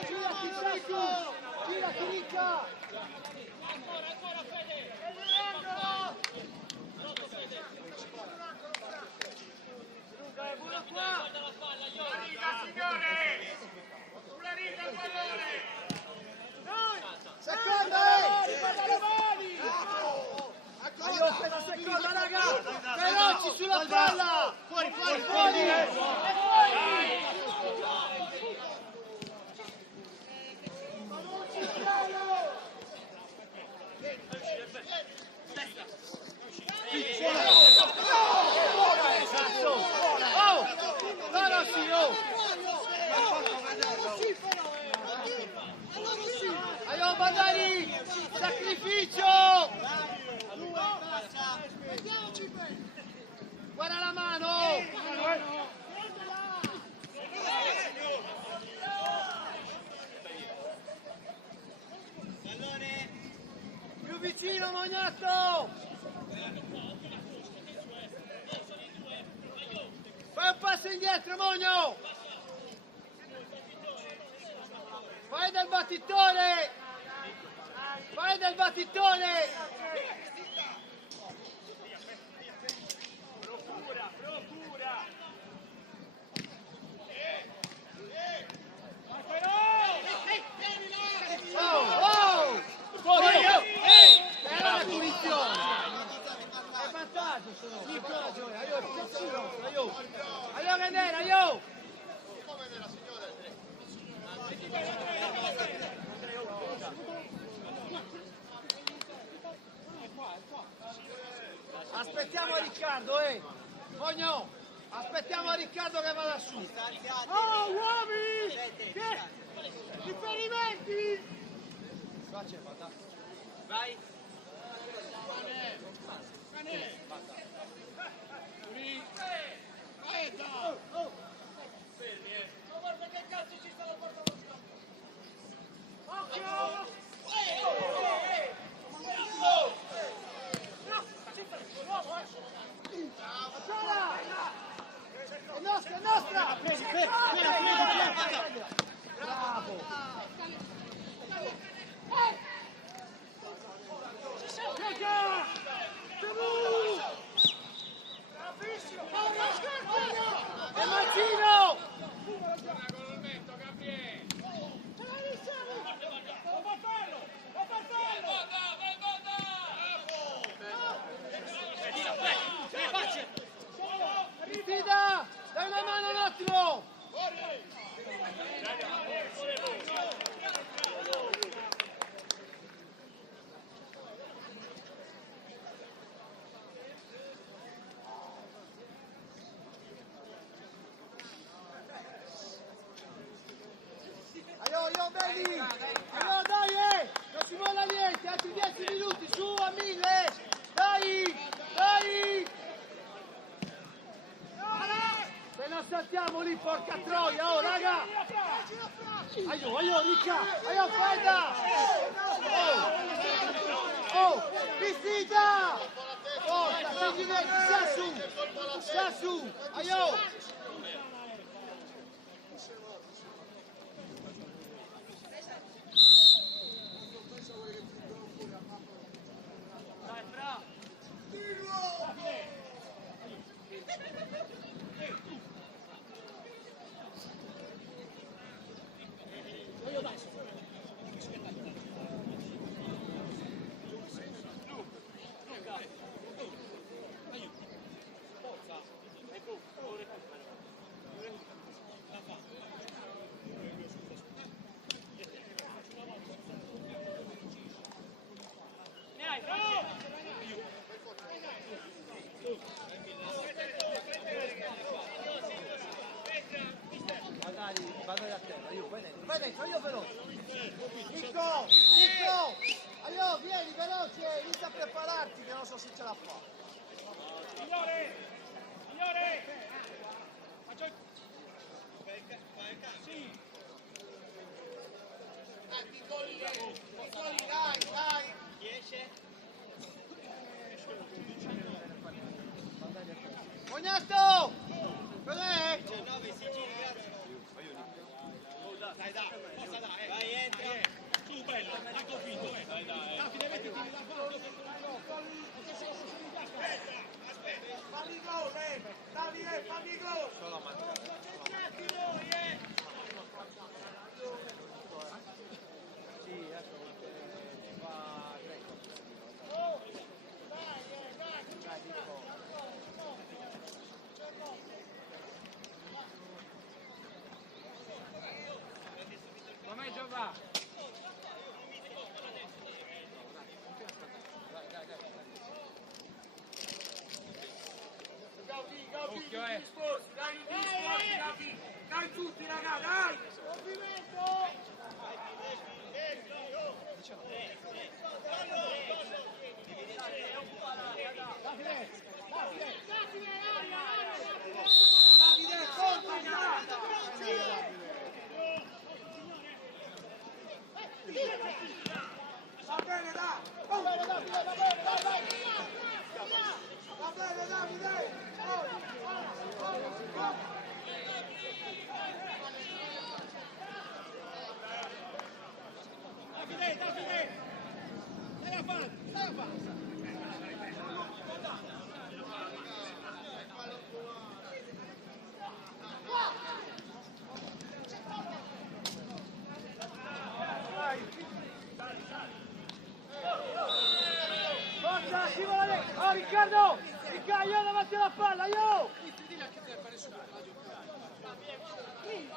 Girati, Sassu! Girati, Ricca! Ancora, Fede! Sulla riga, signore! Sulla riga il pallone! Seconda, Guarda le mani! Ancora, seconda, raga! Veloci sulla palla! Fuori! Aio, Bandari! Sacrificio! Guarda la mano! Più vicino, Mognatto! Fai un passo indietro, Mogno! Fai del battitore! Fai del battitore! Procura! Oh! Era una punizione! È vantaggio sono! Sì, ragione! Aio, Venera, aio! Aspettiamo Riccardo, Mogno! Aspettiamo Riccardo che vada su! Oh, uomini! Riferimenti! Vai! Guarda che cazzo ci sta la porta allo scambio! E Mancino! Ripida! Dai una mano un attimo! Io vedi! Allora dai, non si molla niente, altri 10 minuti, su a 1000! Dai! Dai! Se non saltiamo lì, porca troia, oh raga! Aio, Ricca! Aio, Fredda! Oh, vestita! Forza, Senginetti, sta su! Aio! Vai dentro, io veloce. Nico! Aio, vieni, veloce! Inizia a prepararti che non so se ce la fa. Signore! Faccio il... Sì! Piccoli, dai! 10. Ognato! Cos'è? 19, si giri, grazie. Dai, forza dai, vai, entra. Su, bello, hai convinto, dai. Davide, mettiti la palla. Aspetta, fammi gol, Davide, fammi gol. Concentrati voi, Come gioca? Occhio, dai tutti, raga, dai! Davide, va bene, dai! Va bene, Davide! Davide! Stai a fare! Forza, scivola lì! Oh, Riccardo! Io davanti alla palla, io!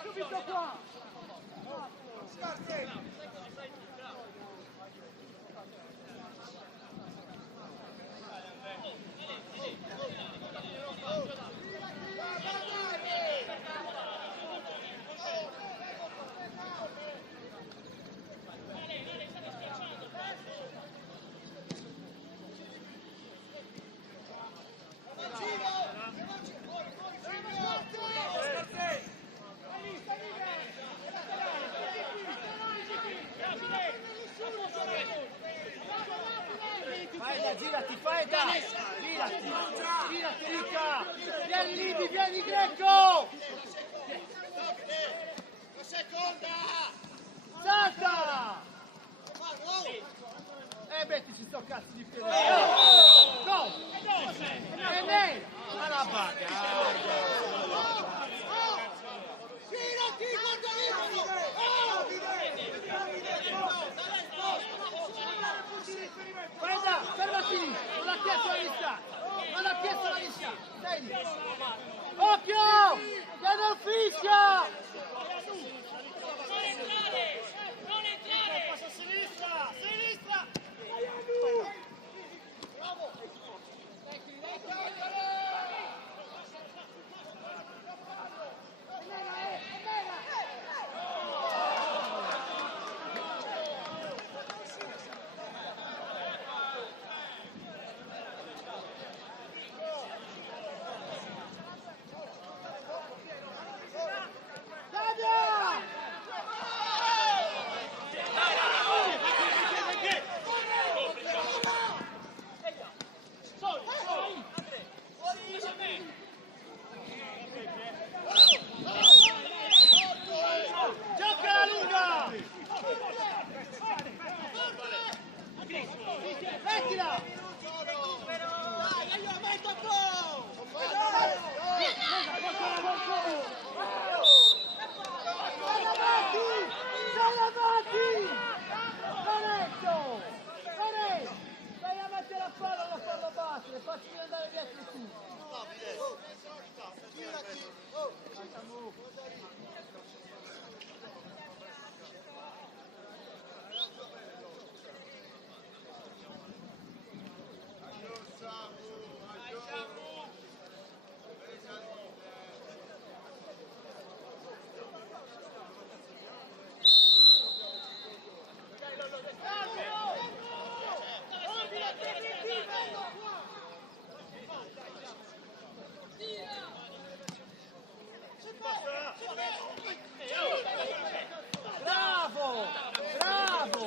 Subito qua! Scarse! Girati, girati, Ricca! Vieni Libi, vieni Greco! ci sto cazzo di piedi. Go! E lei! Alla bacca! Girati, guarda lì! Guarda, fermati lì! Non ha chiesto la lista! Non ha chiesto la lista! Stai lì! Occhio! Che non fischia! Non entrare! Passa a sinistra! Sinistra! Bravo! Gioca la lunga! Mettila! Dai, io metto a po'! Stai avanti! Lorenzo! Lorenzo! Vai a mettere la palla battere, facci andare dietro tu! Bravo! Bravo!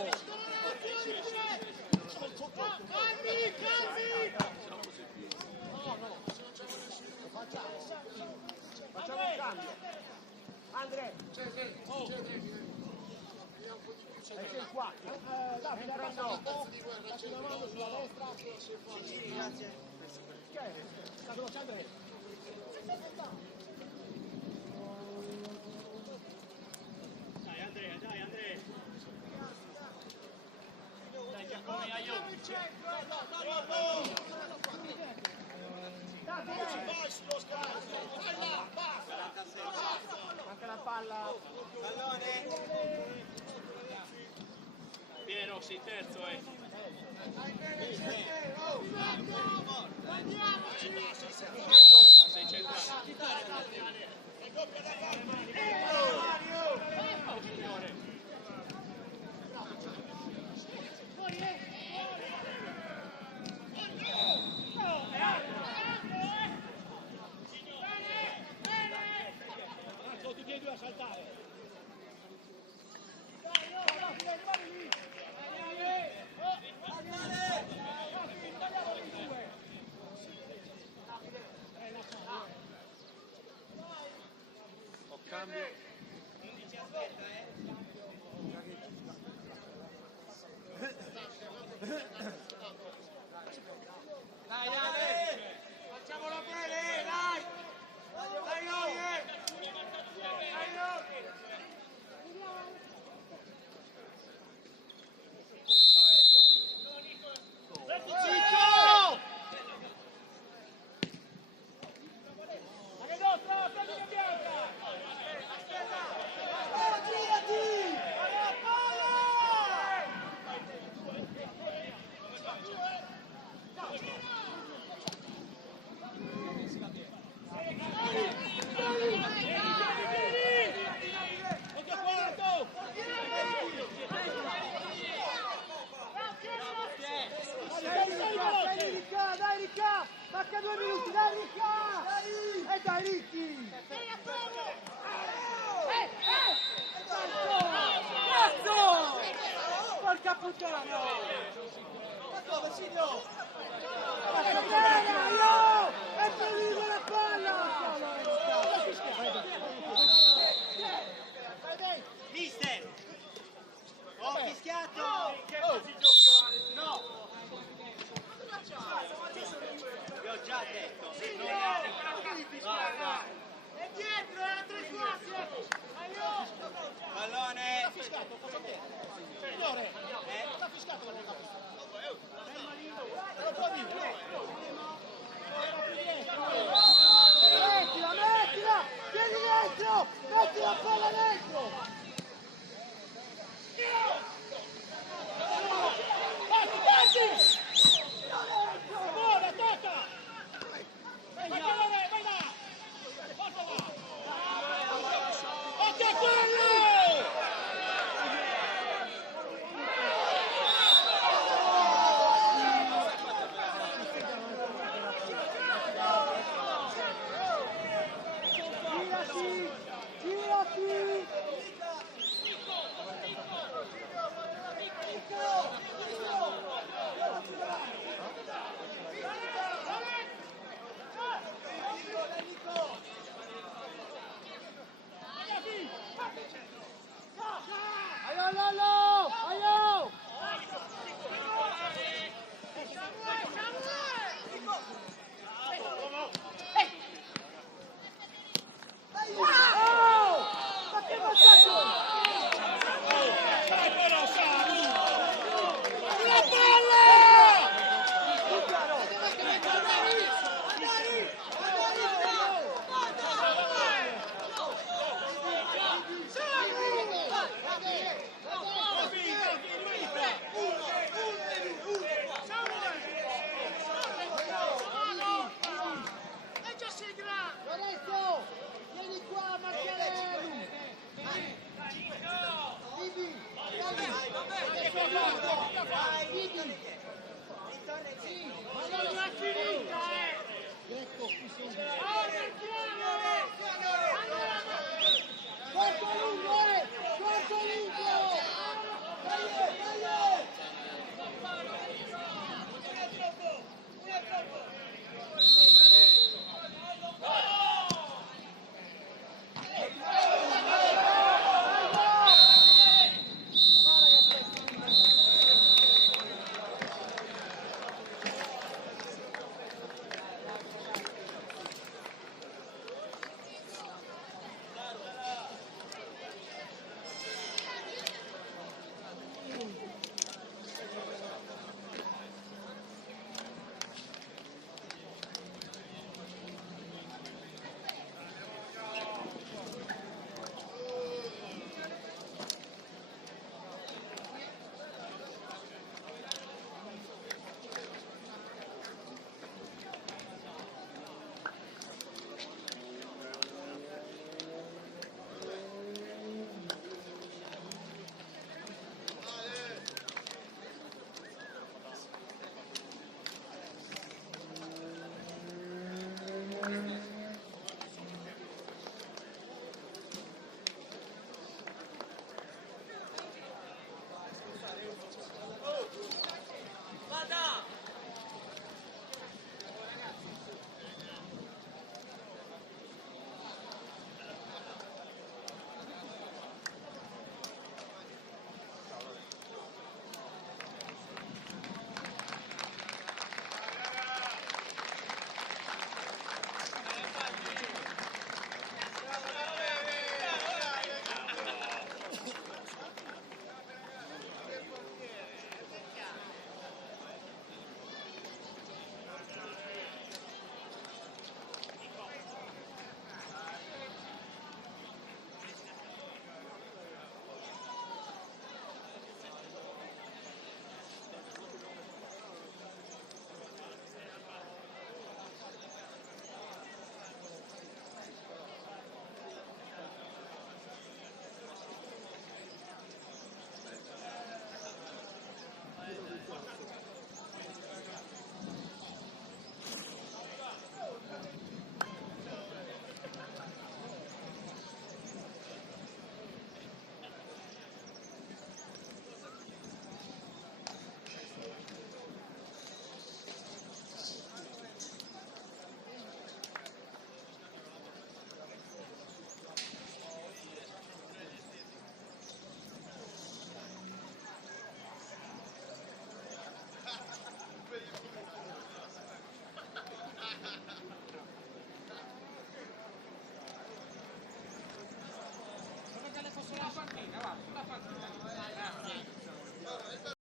Facciamo un cambio! Andre! Sei il 4! Davide, adesso! Facci una mano sulla destra! Sì, grazie! Sta veloce Andre! Dai Andrea, dai Andrea! Dai Giacomo, aiuto! Vai sullo scarico! Vai là! Basta! Manca la palla! Piero, sei terzo, Sei centrale. Tutti e due a saltare! O cambio. Dai Ale! Facciamolo bene, dai! Dai Oye! Dai Oye! Zitto! Ma che nostra, stagione bianca! Girati! Alla palla! Dai Ricca, dai Ricca! Manca 2 minuti, dai Ricca! E dai Ricchi! Cazzo! Porca puttana! Dove Silvio? Cazzo bene, io! E prendi la palla! Mister! Ho fischiato! No! Lorenzo, metti la palla dentro! Batti! Buona, tocca! Vai là! Porta là! Occhio a quello! Aio Lollo! Aio! Oh! Ma che passaggio! Dai però, Sari! La Lorenzo! Vieni qua a marcare lui! Vivi! Vivi! Sì! Ma non è finita, Ecco, qui sono...